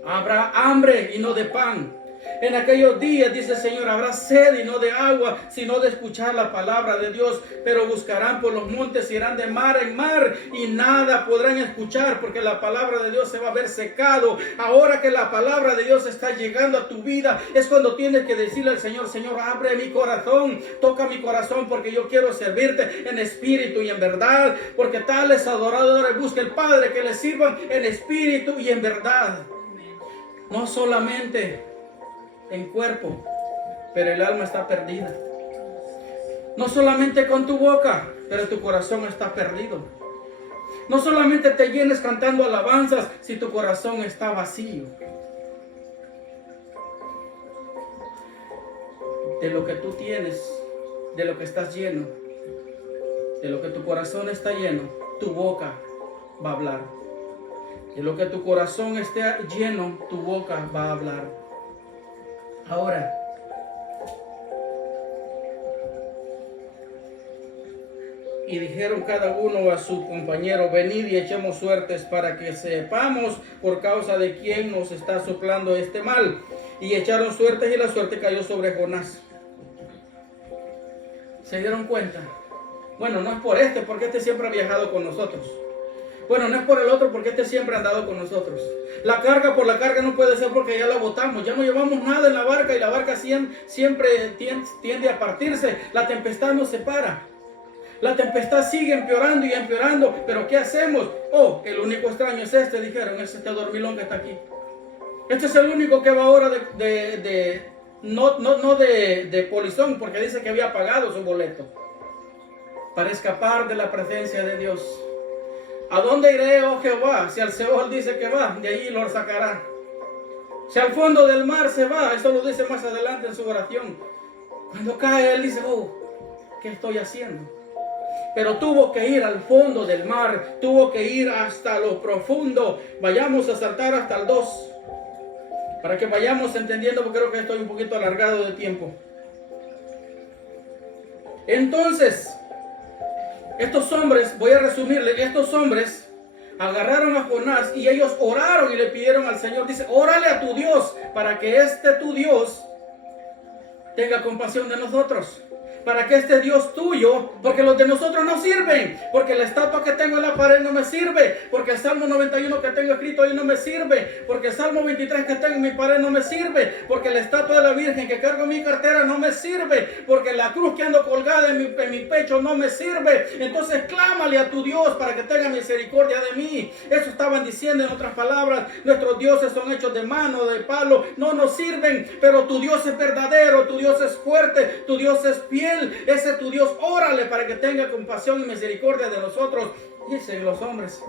habrá hambre y no de pan, En aquellos días, dice el Señor, habrá sed y no de agua, sino de escuchar la palabra de Dios. Pero buscarán por los montes, irán de mar en mar y nada podrán escuchar, porque la palabra de Dios se va a ver secado. Ahora que la palabra de Dios está llegando a tu vida, es cuando tienes que decirle al Señor: Señor, abre mi corazón, toca mi corazón, porque yo quiero servirte en espíritu y en verdad. Porque tales adoradores busca el Padre, que le sirvan en espíritu y en verdad. No solamente en cuerpo, pero el alma está perdida. No solamente con tu boca, pero tu corazón está perdido. No solamente te llenes cantando alabanzas si tu corazón está vacío. De lo que tú tienes, de lo que estás lleno, de lo que tu corazón está lleno, tu boca va a hablar. De lo que tu corazón esté lleno, tu boca va a hablar. Ahora, y dijeron cada uno a su compañero: venid y echemos suertes para que sepamos por causa de quién nos está soplando este mal. Y echaron suertes, y la suerte cayó sobre Jonás. ¿Se dieron cuenta? Bueno, no es por este, porque este siempre ha viajado con nosotros. Bueno, no es por el otro, porque este siempre ha andado con nosotros. La carga por la carga no puede ser, porque ya la botamos. Ya no llevamos nada en la barca, y la barca siempre tiende a partirse. La tempestad nos separa. La tempestad sigue empeorando y empeorando. Pero ¿qué hacemos? Oh, el único extraño es este, dijeron. Es este dormilón que está aquí. Este es el único que va ahora no de polizón, porque dice que había pagado su boleto para escapar de la presencia de Dios. ¿A dónde iré, oh Jehová? Si al Seol dice que va, de allí lo sacará. Si al fondo del mar se va, eso lo dice más adelante en su oración. Cuando cae, él dice: oh, ¿qué estoy haciendo? Pero tuvo que ir al fondo del mar, tuvo que ir hasta lo profundo. Vayamos a saltar hasta el 2, para que vayamos entendiendo, porque creo que estoy un poquito alargado de tiempo. Entonces, estos hombres, voy a resumirle, estos hombres agarraron a Jonás y ellos oraron y le pidieron al Señor. Dice: órale a tu Dios, para que tu Dios tenga compasión de nosotros. Para que este Dios tuyo, porque los de nosotros no sirven, porque la estatua que tengo en la pared no me sirve, porque el Salmo 91 que tengo escrito ahí no me sirve, porque el Salmo 23 que tengo en mi pared no me sirve, porque la estatua de la Virgen que cargo en mi cartera no me sirve, porque la cruz que ando colgada en mi pecho no me sirve. Entonces clámale a tu Dios para que tenga misericordia de mí. Eso estaban diciendo, en otras palabras: nuestros dioses son hechos de mano, de palo, no nos sirven, pero tu Dios es verdadero, tu Dios es fuerte, tu Dios es fiel. Ese tu Dios, órale para que tenga compasión y misericordia de nosotros. Dicen los hombres,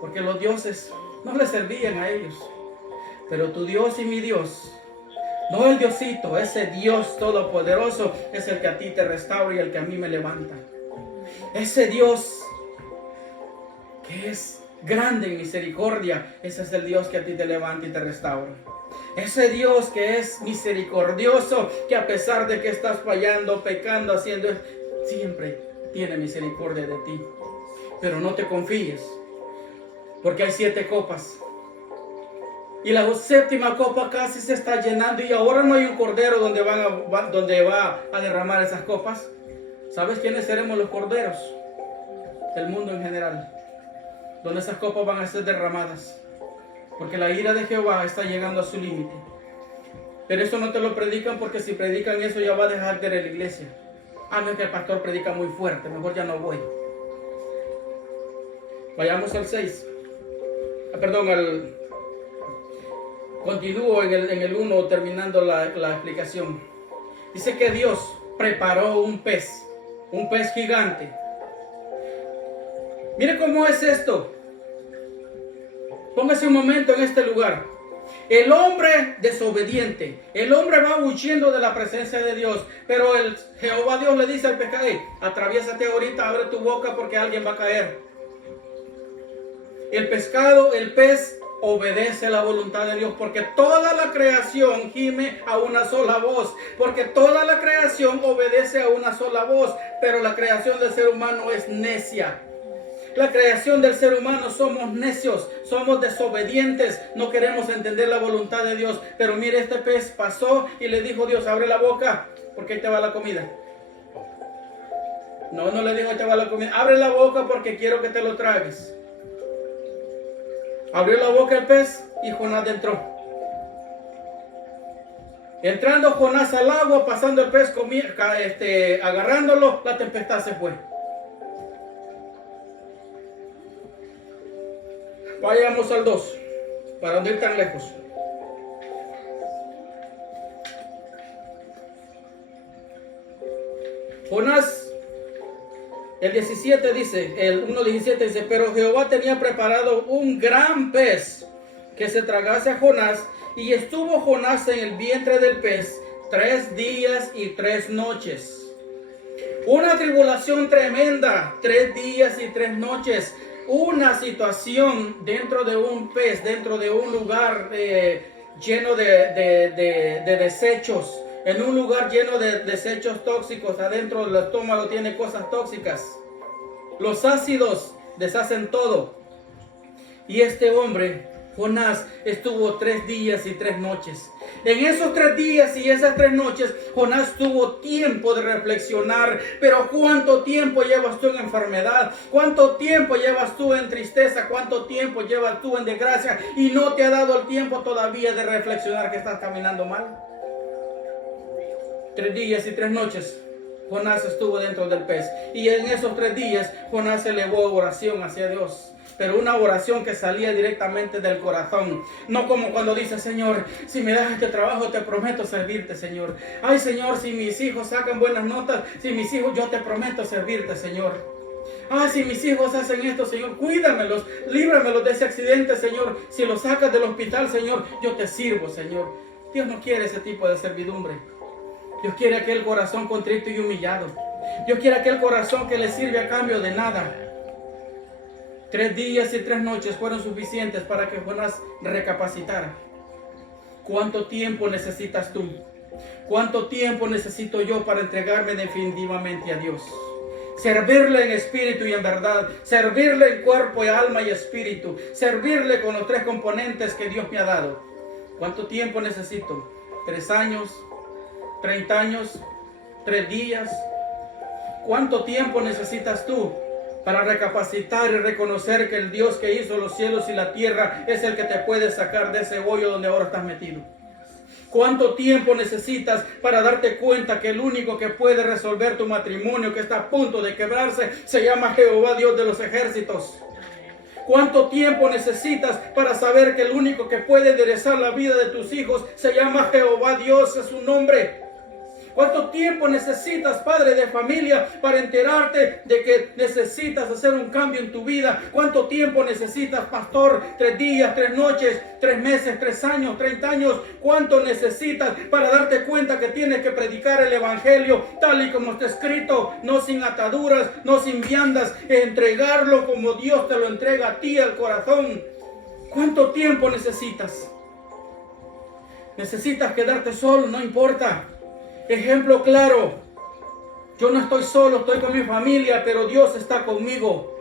porque los dioses no les servían a ellos. Pero tu Dios y mi Dios, no el Diosito, ese Dios todopoderoso, es el que a ti te restaura y el que a mí me levanta. Ese Dios que es grande en misericordia, ese es el Dios que a ti te levanta y te restaura. Ese Dios que es misericordioso, que a pesar de que estás fallando, pecando, haciendo, siempre tiene misericordia de ti. Pero no te confíes, porque hay 7 copas. Y la 7ª copa casi se está llenando, y ahora no hay un cordero donde va a derramar esas copas. ¿Sabes quiénes seremos los corderos? El mundo en general, donde esas copas van a ser derramadas. Porque la ira de Jehová está llegando a su límite. Pero eso no te lo predican, porque si predican eso ya va a dejar de ir a la iglesia. A menos que el pastor predica muy fuerte, mejor ya no voy. Vayamos al 6. Continúo en el 1, terminando la explicación. Dice que Dios preparó un pez gigante. Mire cómo es esto. Póngase un momento en este lugar. El hombre desobediente, el hombre va huyendo de la presencia de Dios, pero el Jehová Dios le dice al pescado: atraviésate ahorita, abre tu boca, porque alguien va a caer. El pez obedece la voluntad de Dios, porque toda la creación gime a una sola voz, porque toda la creación obedece a una sola voz, pero la creación del ser humano es necia. La creación del ser humano, somos necios, somos desobedientes, no queremos entender la voluntad de Dios. Pero mire, este pez pasó y le dijo Dios, abre la boca, porque ahí te va la comida. No le dijo, ahí te va la comida. Abre la boca porque quiero que te lo tragues. Abrió la boca el pez y Jonás entró. Entrando Jonás al agua, pasando el pez, agarrándolo, la tempestad se fue. Vayamos al 2, para no ir tan lejos. Jonás, el 17 dice, el 1:17 dice, pero Jehová tenía preparado un gran pez que se tragase a Jonás, y estuvo Jonás en el vientre del pez 3 días y 3 noches. Una tribulación tremenda, 3 días y 3 noches. Una situación dentro de un pez, dentro de un lugar lleno de desechos, en un lugar lleno de desechos tóxicos. Adentro del estómago tiene cosas tóxicas. Los ácidos deshacen todo. Y este hombre, Jonás, estuvo 3 días y 3 noches. En esos 3 días y esas 3 noches, Jonás tuvo tiempo de reflexionar. Pero ¿cuánto tiempo llevas tú en enfermedad? ¿Cuánto tiempo llevas tú en tristeza? ¿Cuánto tiempo llevas tú en desgracia? Y no te ha dado el tiempo todavía de reflexionar que estás caminando mal. 3 días y 3 noches. Jonás estuvo dentro del pez. Y en esos 3 días, Jonás elevó oración hacia Dios. Pero una oración que salía directamente del corazón. No como cuando dice, Señor, si me das este trabajo, te prometo servirte, Señor. Ay, Señor, si mis hijos sacan buenas notas, si mis hijos, yo te prometo servirte, Señor. Ah, si mis hijos hacen esto, Señor, cuídamelos, líbramelos de ese accidente, Señor. Si los sacas del hospital, Señor, yo te sirvo, Señor. Dios no quiere ese tipo de servidumbre. Dios quiere aquel corazón contrito y humillado. Dios quiere aquel corazón que le sirve a cambio de nada. 3 días y 3 noches fueron suficientes para que Jonás recapacitara. ¿Cuánto tiempo necesitas tú? ¿Cuánto tiempo necesito yo para entregarme definitivamente a Dios? Servirle en espíritu y en verdad. Servirle en cuerpo y alma y espíritu. Servirle con los 3 componentes que Dios me ha dado. ¿Cuánto tiempo necesito? 3 años, 30 años, 3 días. ¿Cuánto tiempo necesitas tú para recapacitar y reconocer que el Dios que hizo los cielos y la tierra es el que te puede sacar de ese hoyo donde ahora estás metido? ¿Cuánto tiempo necesitas para darte cuenta que el único que puede resolver tu matrimonio que está a punto de quebrarse se llama Jehová, Dios de los ejércitos? ¿Cuánto tiempo necesitas para saber que el único que puede enderezar la vida de tus hijos se llama Jehová, Dios es su nombre? ¿Cuánto tiempo necesitas, padre de familia, para enterarte de que necesitas hacer un cambio en tu vida? ¿Cuánto tiempo necesitas, pastor? 3 días, 3 noches, 3 meses, 3 años, 30 años. ¿Cuánto necesitas para darte cuenta que tienes que predicar el evangelio tal y como está escrito? No sin ataduras, no sin viandas, entregarlo como Dios te lo entrega a ti al corazón. ¿Cuánto tiempo necesitas? ¿Necesitas quedarte solo? No importa. Ejemplo claro, yo no estoy solo, estoy con mi familia, pero Dios está conmigo.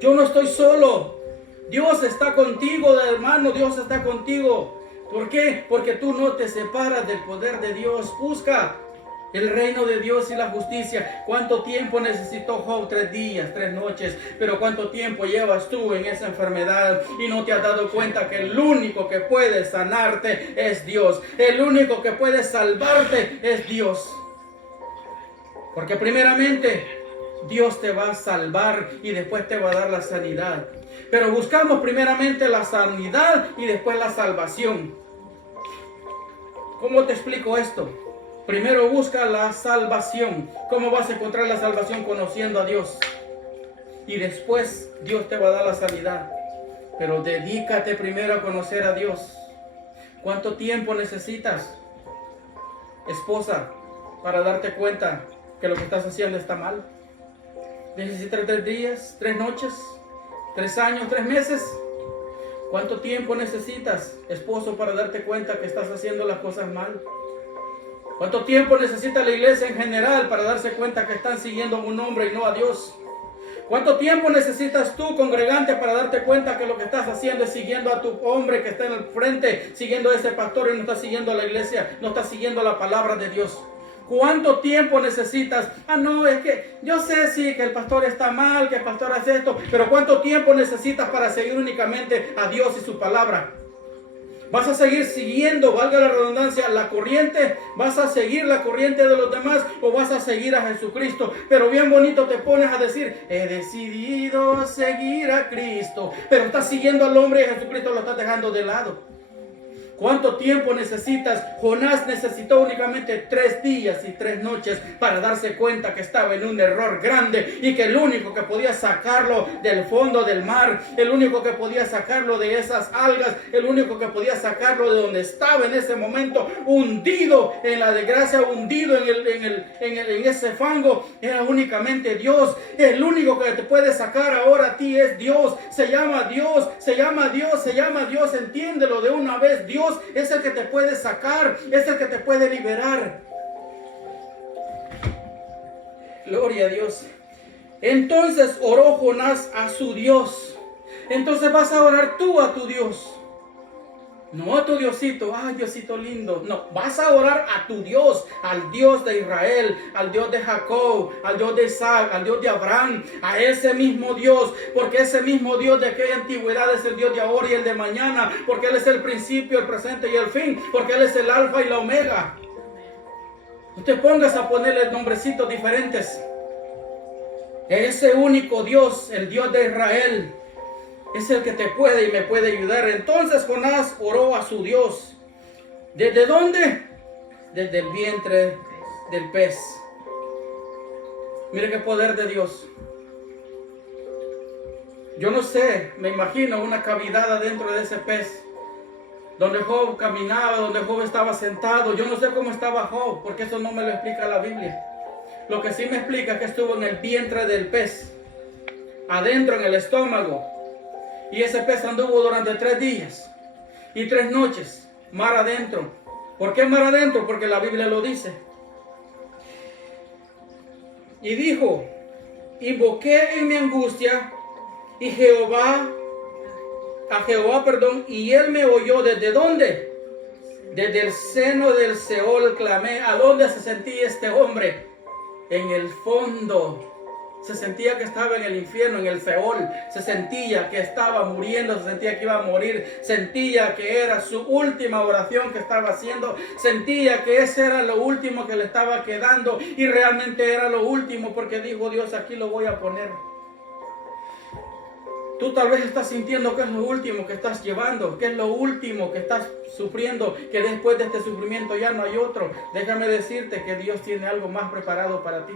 Yo no estoy solo, Dios está contigo, hermano, Dios está contigo. ¿Por qué? Porque tú no te separas del poder de Dios. Busca el reino de Dios y la justicia. ¿Cuánto tiempo necesitó Job? 3 días, 3 noches. Pero ¿cuánto tiempo llevas tú en esa enfermedad y no te has dado cuenta que el único que puede sanarte es Dios? El único que puede salvarte es Dios. Porque primeramente Dios te va a salvar y después te va a dar la sanidad. Pero buscamos primeramente la sanidad y después la salvación. ¿Cómo te explico esto? Primero busca la salvación. ¿Cómo vas a encontrar la salvación? Conociendo a Dios. Y después Dios te va a dar la sanidad. Pero dedícate primero a conocer a Dios. ¿Cuánto tiempo necesitas, esposa, para darte cuenta que lo que estás haciendo está mal? ¿Necesitas 3 días, 3 noches, 3 años, 3 meses? ¿Cuánto tiempo necesitas, esposo, para darte cuenta que estás haciendo las cosas mal? ¿Cuánto tiempo necesita la iglesia en general para darse cuenta que están siguiendo a un hombre y no a Dios? ¿Cuánto tiempo necesitas tú, congregante, para darte cuenta que lo que estás haciendo es siguiendo a tu hombre que está en el frente, siguiendo a ese pastor y no estás siguiendo a la iglesia, no estás siguiendo la palabra de Dios? ¿Cuánto tiempo necesitas? No, es que yo sé sí que el pastor está mal, que el pastor hace esto, pero ¿cuánto tiempo necesitas para seguir únicamente a Dios y su palabra? ¿Vas a seguir siguiendo, valga la redundancia, la corriente? ¿Vas a seguir la corriente de los demás o vas a seguir a Jesucristo? Pero bien bonito te pones a decir, he decidido seguir a Cristo, pero estás siguiendo al hombre y a Jesucristo lo estás dejando de lado. ¿Cuánto tiempo necesitas? Jonás necesitó únicamente 3 días y 3 noches para darse cuenta que estaba en un error grande y que el único que podía sacarlo del fondo del mar, el único que podía sacarlo de esas algas, el único que podía sacarlo de donde estaba en ese momento, hundido en la desgracia, hundido en ese fango, era únicamente Dios. El único que te puede sacar ahora a ti es Dios. Se llama Dios, se llama Dios, se llama Dios. Entiéndelo de una vez. Dios es el que te puede sacar, es el que te puede liberar. Gloria a Dios. Entonces oró Jonás a su Dios. Entonces vas a orar tú a tu Dios. No a tu Diosito, ay Diosito lindo. No, vas a orar a tu Dios, al Dios de Israel, al Dios de Jacob, al Dios de Isaac, al Dios de Abraham, a ese mismo Dios, porque ese mismo Dios de aquella antigüedad es el Dios de ahora y el de mañana, porque Él es el principio, el presente y el fin, porque Él es el alfa y la omega. Usted póngase a ponerle nombrecitos diferentes. Ese único Dios, el Dios de Israel, es el que te puede y me puede ayudar. Entonces Jonás oró a su Dios. ¿Desde dónde? Desde el vientre del pez. Mire qué poder de Dios. Yo no sé, me imagino una cavidad adentro de ese pez, donde Job caminaba, donde Job estaba sentado. Yo no sé cómo estaba Job, porque eso no me lo explica la Biblia. Lo que sí me explica es que estuvo en el vientre del pez, adentro en el estómago. Y ese pez anduvo durante 3 días y 3 noches, mar adentro. ¿Por qué mar adentro? Porque la Biblia lo dice. Y dijo, invoqué en mi angustia y y él me oyó. ¿Desde dónde? Desde el seno del Seol clamé. ¿A dónde se sentía este hombre? En el fondo. Se sentía que estaba en el infierno, en el Seol. Se sentía que estaba muriendo, se sentía que iba a morir. Sentía que era su última oración que estaba haciendo. Sentía que ese era lo último que le estaba quedando. Y realmente era lo último, porque dijo Dios, aquí lo voy a poner. Tú tal vez estás sintiendo que es lo último que estás llevando, que es lo último que estás sufriendo, que después de este sufrimiento ya no hay otro. Déjame decirte que Dios tiene algo más preparado para ti.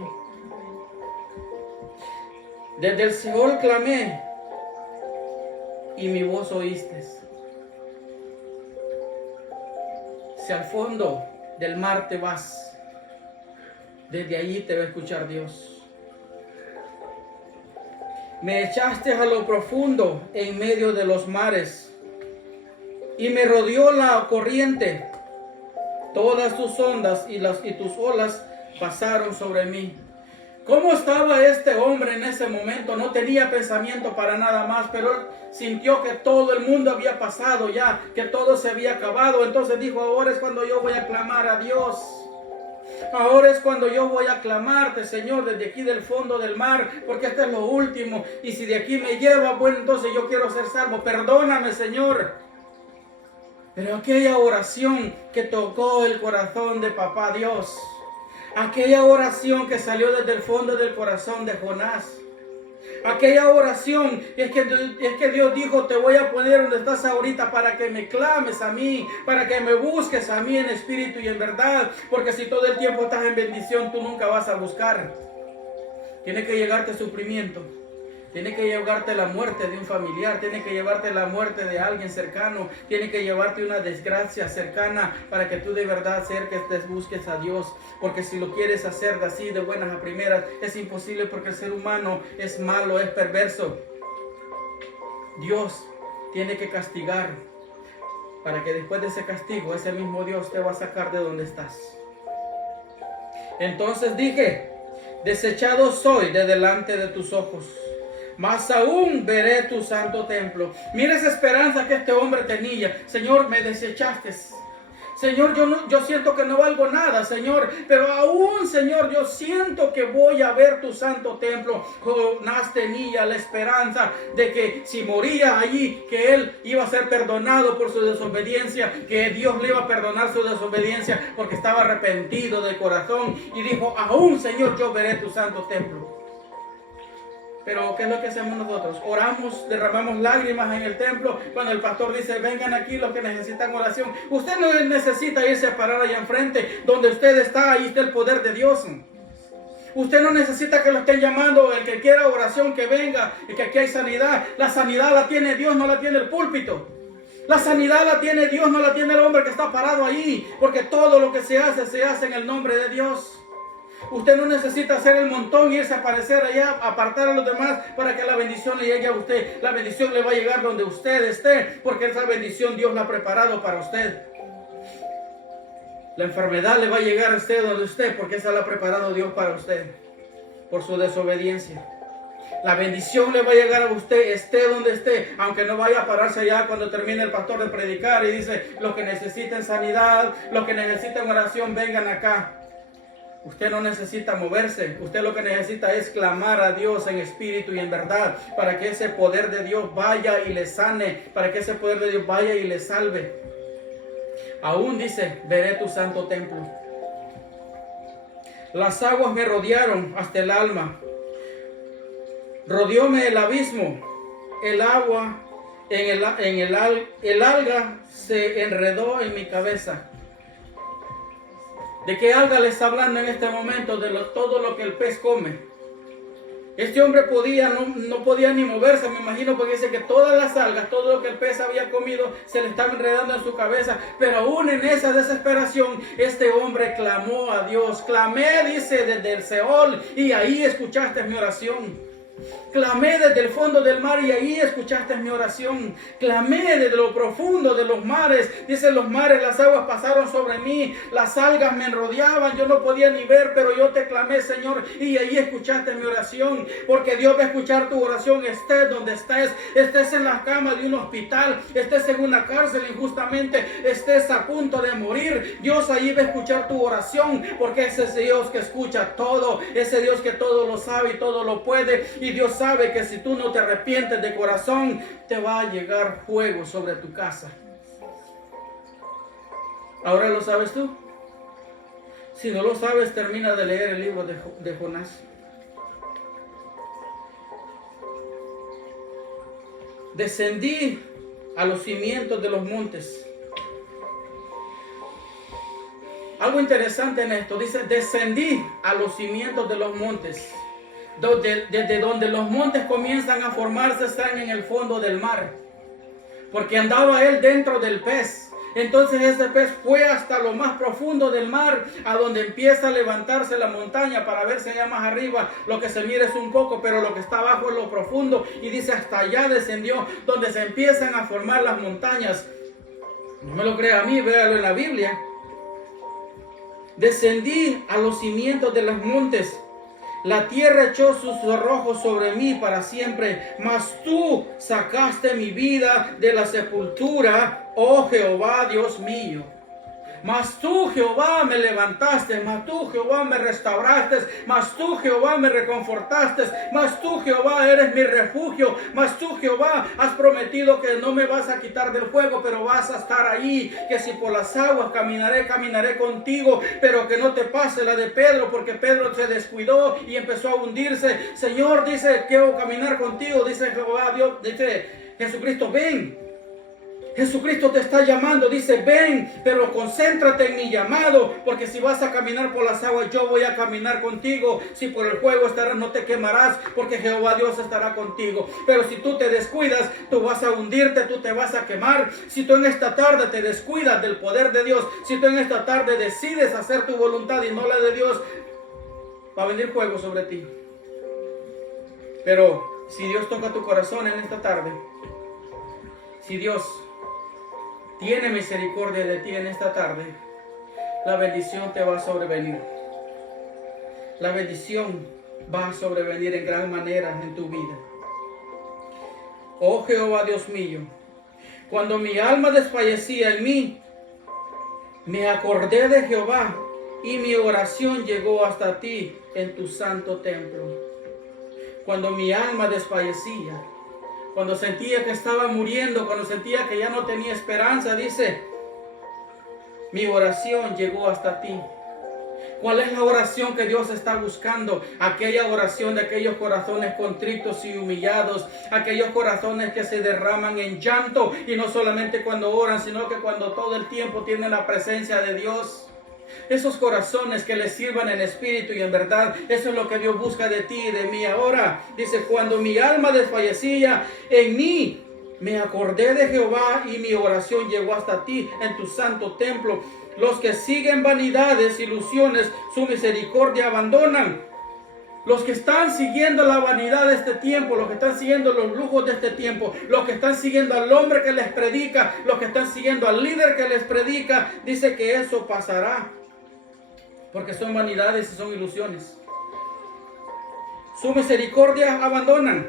Desde el Seol clamé y mi voz oíste. Si al fondo del mar te vas, desde allí te va a escuchar Dios. Me echaste a lo profundo en medio de los mares y me rodeó la corriente. Todas tus ondas y tus olas pasaron sobre mí. ¿Cómo estaba este hombre en ese momento? No tenía pensamiento para nada más, pero él sintió que todo el mundo había pasado ya, que todo se había acabado. Entonces dijo, ahora es cuando yo voy a clamar a Dios. Ahora es cuando yo voy a clamarte, Señor, desde aquí del fondo del mar, porque esto es lo último. Y si de aquí me lleva, bueno, entonces yo quiero ser salvo. Perdóname, Señor. Pero aquella oración que tocó el corazón de Papá Dios, aquella oración que salió desde el fondo del corazón de Jonás, aquella oración es que Dios dijo, te voy a poner donde estás ahorita para que me clames a mí, para que me busques a mí en espíritu y en verdad, porque si todo el tiempo estás en bendición, tú nunca vas a buscar. Tiene que llegarte sufrimiento, tiene que llevarte la muerte de un familiar, tiene que llevarte la muerte de alguien cercano, tiene que llevarte una desgracia cercana para que tú de verdad busques a Dios. Porque si lo quieres hacer de así, de buenas a primeras, es imposible, porque el ser humano es malo, es perverso. Dios tiene que castigar para que después de ese castigo, ese mismo Dios te va a sacar de donde estás. Entonces dije, desechado soy de delante de tus ojos. Más aún veré tu santo templo. Mira esa esperanza que este hombre tenía. Señor, me desechaste. Señor, yo siento que no valgo nada, Señor, pero aún, Señor, yo siento que voy a ver tu santo templo. Jonás tenía la esperanza de que si moría allí, que él iba a ser perdonado por su desobediencia, que Dios le iba a perdonar su desobediencia porque estaba arrepentido de corazón, y dijo, aún, Señor, yo veré tu santo templo. Pero ¿qué es lo que hacemos nosotros? Oramos, derramamos lágrimas en el templo cuando el pastor dice, vengan aquí los que necesitan oración. Usted no necesita irse a parar allá enfrente. Donde usted está, ahí está el poder de Dios. Usted no necesita que lo estén llamando. El que quiera oración, que venga. Y que aquí hay sanidad. La sanidad la tiene Dios, no la tiene el púlpito. La sanidad la tiene Dios, no la tiene el hombre que está parado ahí. Porque todo lo que se hace en el nombre de Dios. Usted no necesita hacer el montón, irse a aparecer allá, apartar a los demás para que la bendición le llegue a usted. La bendición le va a llegar donde usted esté, porque esa bendición Dios la ha preparado para usted. La enfermedad le va a llegar a usted donde esté, porque esa la ha preparado Dios para usted, por su desobediencia. La bendición le va a llegar a usted, esté donde esté, aunque no vaya a pararse allá cuando termine el pastor de predicar y dice, los que necesiten sanidad, los que necesiten oración, vengan acá. Usted no necesita moverse, usted lo que necesita es clamar a Dios en espíritu y en verdad, para que ese poder de Dios vaya y le sane, para que ese poder de Dios vaya y le salve. Aún dice, veré tu santo templo. Las aguas me rodearon hasta el alma, rodeóme el abismo, el agua, el alga se enredó en mi cabeza. ¿De qué alga le está hablando en este momento? De todo lo que el pez come. Este hombre no podía ni moverse, me imagino, porque dice que todas las algas, todo lo que el pez había comido, se le estaba enredando en su cabeza. Pero aún en esa desesperación, este hombre clamó a Dios. Clamé, dice, desde el Seol, y ahí escuchaste mi oración. Clamé desde el fondo del mar y ahí escuchaste mi oración. Clamé desde lo profundo de los mares. Dice, los mares, las aguas pasaron sobre mí. Las algas me rodeaban. Yo no podía ni ver, pero yo te clamé, Señor. Y ahí escuchaste mi oración. Porque Dios va a escuchar tu oración. Estés donde estés. Estés en la cama de un hospital. Estés en una cárcel injustamente. Estés a punto de morir. Dios ahí va a escuchar tu oración. Porque ese es Dios que escucha todo. Ese Dios que todo lo sabe y todo lo puede. Y Dios sabe que si tú no te arrepientes de corazón, te va a llegar fuego sobre tu casa. ¿Ahora lo sabes tú? Si no lo sabes, termina de leer el libro de Jonás. Descendí a los cimientos de los montes. Algo interesante en esto, dice, descendí a los cimientos de los montes. Desde donde los montes comienzan a formarse, están en el fondo del mar. Porque andaba él dentro del pez. Entonces ese pez fue hasta lo más profundo del mar, a donde empieza a levantarse la montaña para verse allá más arriba. Lo que se mira es un poco, pero lo que está abajo es lo profundo. Y dice, hasta allá descendió, donde se empiezan a formar las montañas. No me lo crea a mí, véalo en la Biblia. Descendí a los cimientos de los montes. La tierra echó sus cerrojos sobre mí para siempre, mas tú sacaste mi vida de la sepultura, oh Jehová, Dios mío. Mas tú, Jehová, me levantaste, mas tú, Jehová, me restauraste, mas tú, Jehová, me reconfortaste, mas tú, Jehová, eres mi refugio, mas tú, Jehová, has prometido que no me vas a quitar del fuego, pero vas a estar ahí, que si por las aguas caminaré contigo, pero que no te pase la de Pedro, porque Pedro se descuidó y empezó a hundirse. Señor, dice, quiero caminar contigo, dice Jehová, Dios, dice Jesucristo, ven. Jesucristo te está llamando, dice, ven, pero concéntrate en mi llamado, porque si vas a caminar por las aguas, yo voy a caminar contigo. Si por el fuego estarás, no te quemarás, porque Jehová Dios estará contigo. Pero si tú te descuidas, tú vas a hundirte, tú te vas a quemar. Si tú en esta tarde te descuidas del poder de Dios, si tú en esta tarde decides hacer tu voluntad y no la de Dios, va a venir fuego sobre ti. Pero si Dios toca tu corazón en esta tarde, si Dios tiene misericordia de ti en esta tarde, la bendición te va a sobrevenir. La bendición va a sobrevenir en gran manera en tu vida. Oh Jehová Dios mío, cuando mi alma desfallecía en mí, me acordé de Jehová y mi oración llegó hasta ti en tu santo templo. Cuando mi alma desfallecía, cuando sentía que estaba muriendo, cuando sentía que ya no tenía esperanza, dice, mi oración llegó hasta ti. ¿Cuál es la oración que Dios está buscando? Aquella oración de aquellos corazones contritos y humillados, aquellos corazones que se derraman en llanto, y no solamente cuando oran, sino que cuando todo el tiempo tienen la presencia de Dios. Esos corazones que le sirvan en espíritu y en verdad, eso es lo que Dios busca de ti y de mí ahora. Dice, cuando mi alma desfallecía en mí, me acordé de Jehová y mi oración llegó hasta ti en tu santo templo. Los que siguen vanidades, ilusiones, su misericordia abandonan. Los que están siguiendo la vanidad de este tiempo, los que están siguiendo los lujos de este tiempo, los que están siguiendo al hombre que les predica, los que están siguiendo al líder que les predica, dice que eso pasará. Porque son vanidades y son ilusiones. Su misericordia abandonan.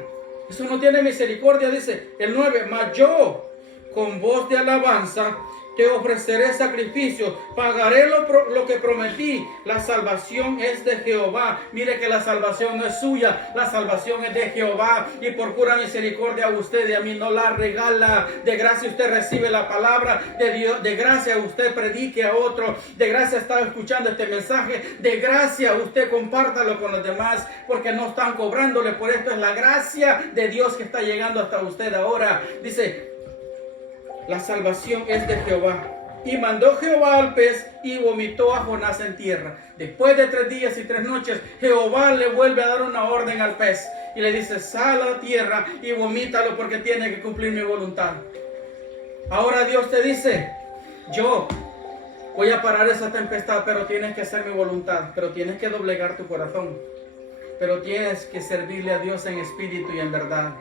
Eso no tiene misericordia, dice el 9. Mas yo, con voz de alabanza, te ofreceré sacrificio, pagaré lo que prometí. La salvación es de Jehová. Mire que la salvación no es suya, la salvación es de Jehová. Y por pura misericordia a usted y a mí no la regala. De gracia usted recibe la palabra de Dios. De gracia usted predique a otro. De gracia está escuchando este mensaje. De gracia usted compártalo con los demás, porque no están cobrándole por esto. Es la gracia de Dios que está llegando hasta usted ahora. Dice, la salvación es de Jehová. Y mandó Jehová al pez y vomitó a Jonás en tierra. Después de 3 días y 3 noches, Jehová le vuelve a dar una orden al pez. Y le dice, sal a la tierra y vomítalo, porque tiene que cumplir mi voluntad. Ahora Dios te dice, yo voy a parar esa tempestad, pero tienes que hacer mi voluntad. Pero tienes que doblegar tu corazón. Pero tienes que servirle a Dios en espíritu y en verdad.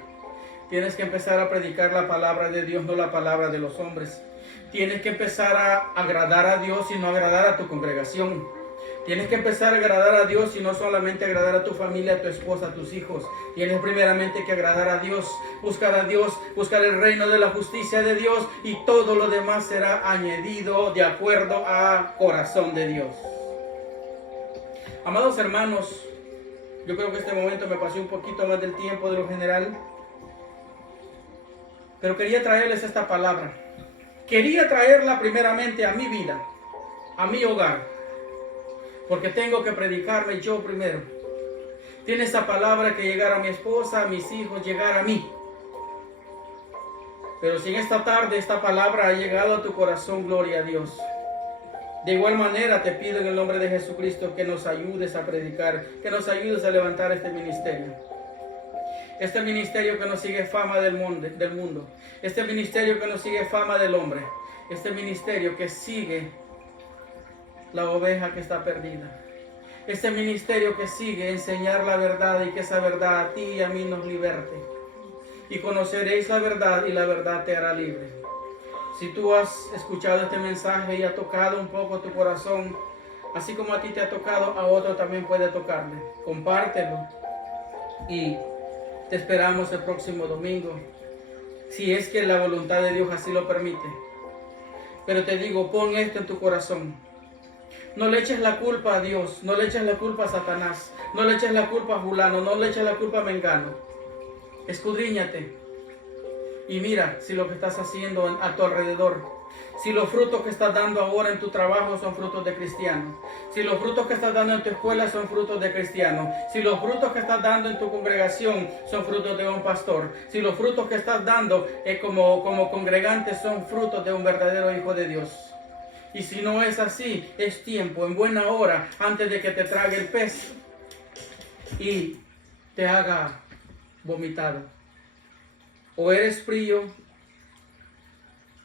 Tienes que empezar a predicar la palabra de Dios, no la palabra de los hombres. Tienes que empezar a agradar a Dios y no agradar a tu congregación. Tienes que empezar a agradar a Dios y no solamente agradar a tu familia, a tu esposa, a tus hijos. Tienes primeramente que agradar a Dios, buscar el reino de la justicia de Dios, y todo lo demás será añadido de acuerdo al corazón de Dios. Amados hermanos, yo creo que este momento me pasé un poquito más del tiempo de lo general. Pero quería traerles esta palabra. Quería traerla primeramente a mi vida, a mi hogar, porque tengo que predicarme yo primero. Tiene esta palabra que llegar a mi esposa, a mis hijos, llegar a mí. Pero si en esta tarde esta palabra ha llegado a tu corazón, gloria a Dios. De igual manera te pido en el nombre de Jesucristo que nos ayudes a predicar, que nos ayudes a levantar este ministerio. Este ministerio que nos sigue fama del mundo. Este ministerio que nos sigue fama del hombre. Este ministerio que sigue la oveja que está perdida. Este ministerio que sigue enseñar la verdad, y que esa verdad a ti y a mí nos liberte. Y conoceréis la verdad y la verdad te hará libre. Si tú has escuchado este mensaje y ha tocado un poco tu corazón, así como a ti te ha tocado, a otro también puede tocarle. Compártelo. Y te esperamos el próximo domingo, si es que la voluntad de Dios así lo permite. Pero te digo, pon esto en tu corazón. No le eches la culpa a Dios, no le eches la culpa a Satanás, no le eches la culpa a fulano, no le eches la culpa a mengano. Escudriñate y mira si lo que estás haciendo a tu alrededor, si los frutos que estás dando ahora en tu trabajo son frutos de cristianos, si los frutos que estás dando en tu escuela son frutos de cristianos, si los frutos que estás dando en tu congregación son frutos de un pastor, si los frutos que estás dando como congregante son frutos de un verdadero hijo de Dios. Y si no es así, es tiempo, en buena hora, antes de que te trague el pez y te haga vomitado. O eres frío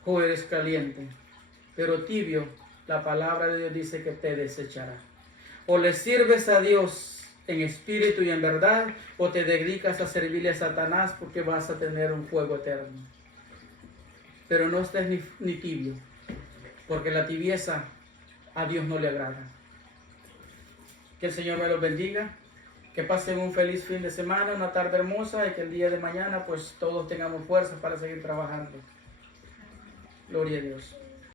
o eres caliente, pero tibio, la palabra de Dios dice que te desechará. O le sirves a Dios en espíritu y en verdad, o te dedicas a servirle a Satanás, porque vas a tener un fuego eterno. Pero no estés ni tibio, porque la tibieza a Dios no le agrada. Que el Señor me los bendiga. Que pasen un feliz fin de semana, una tarde hermosa y que el día de mañana pues todos tengamos fuerza para seguir trabajando. Gloria a Dios.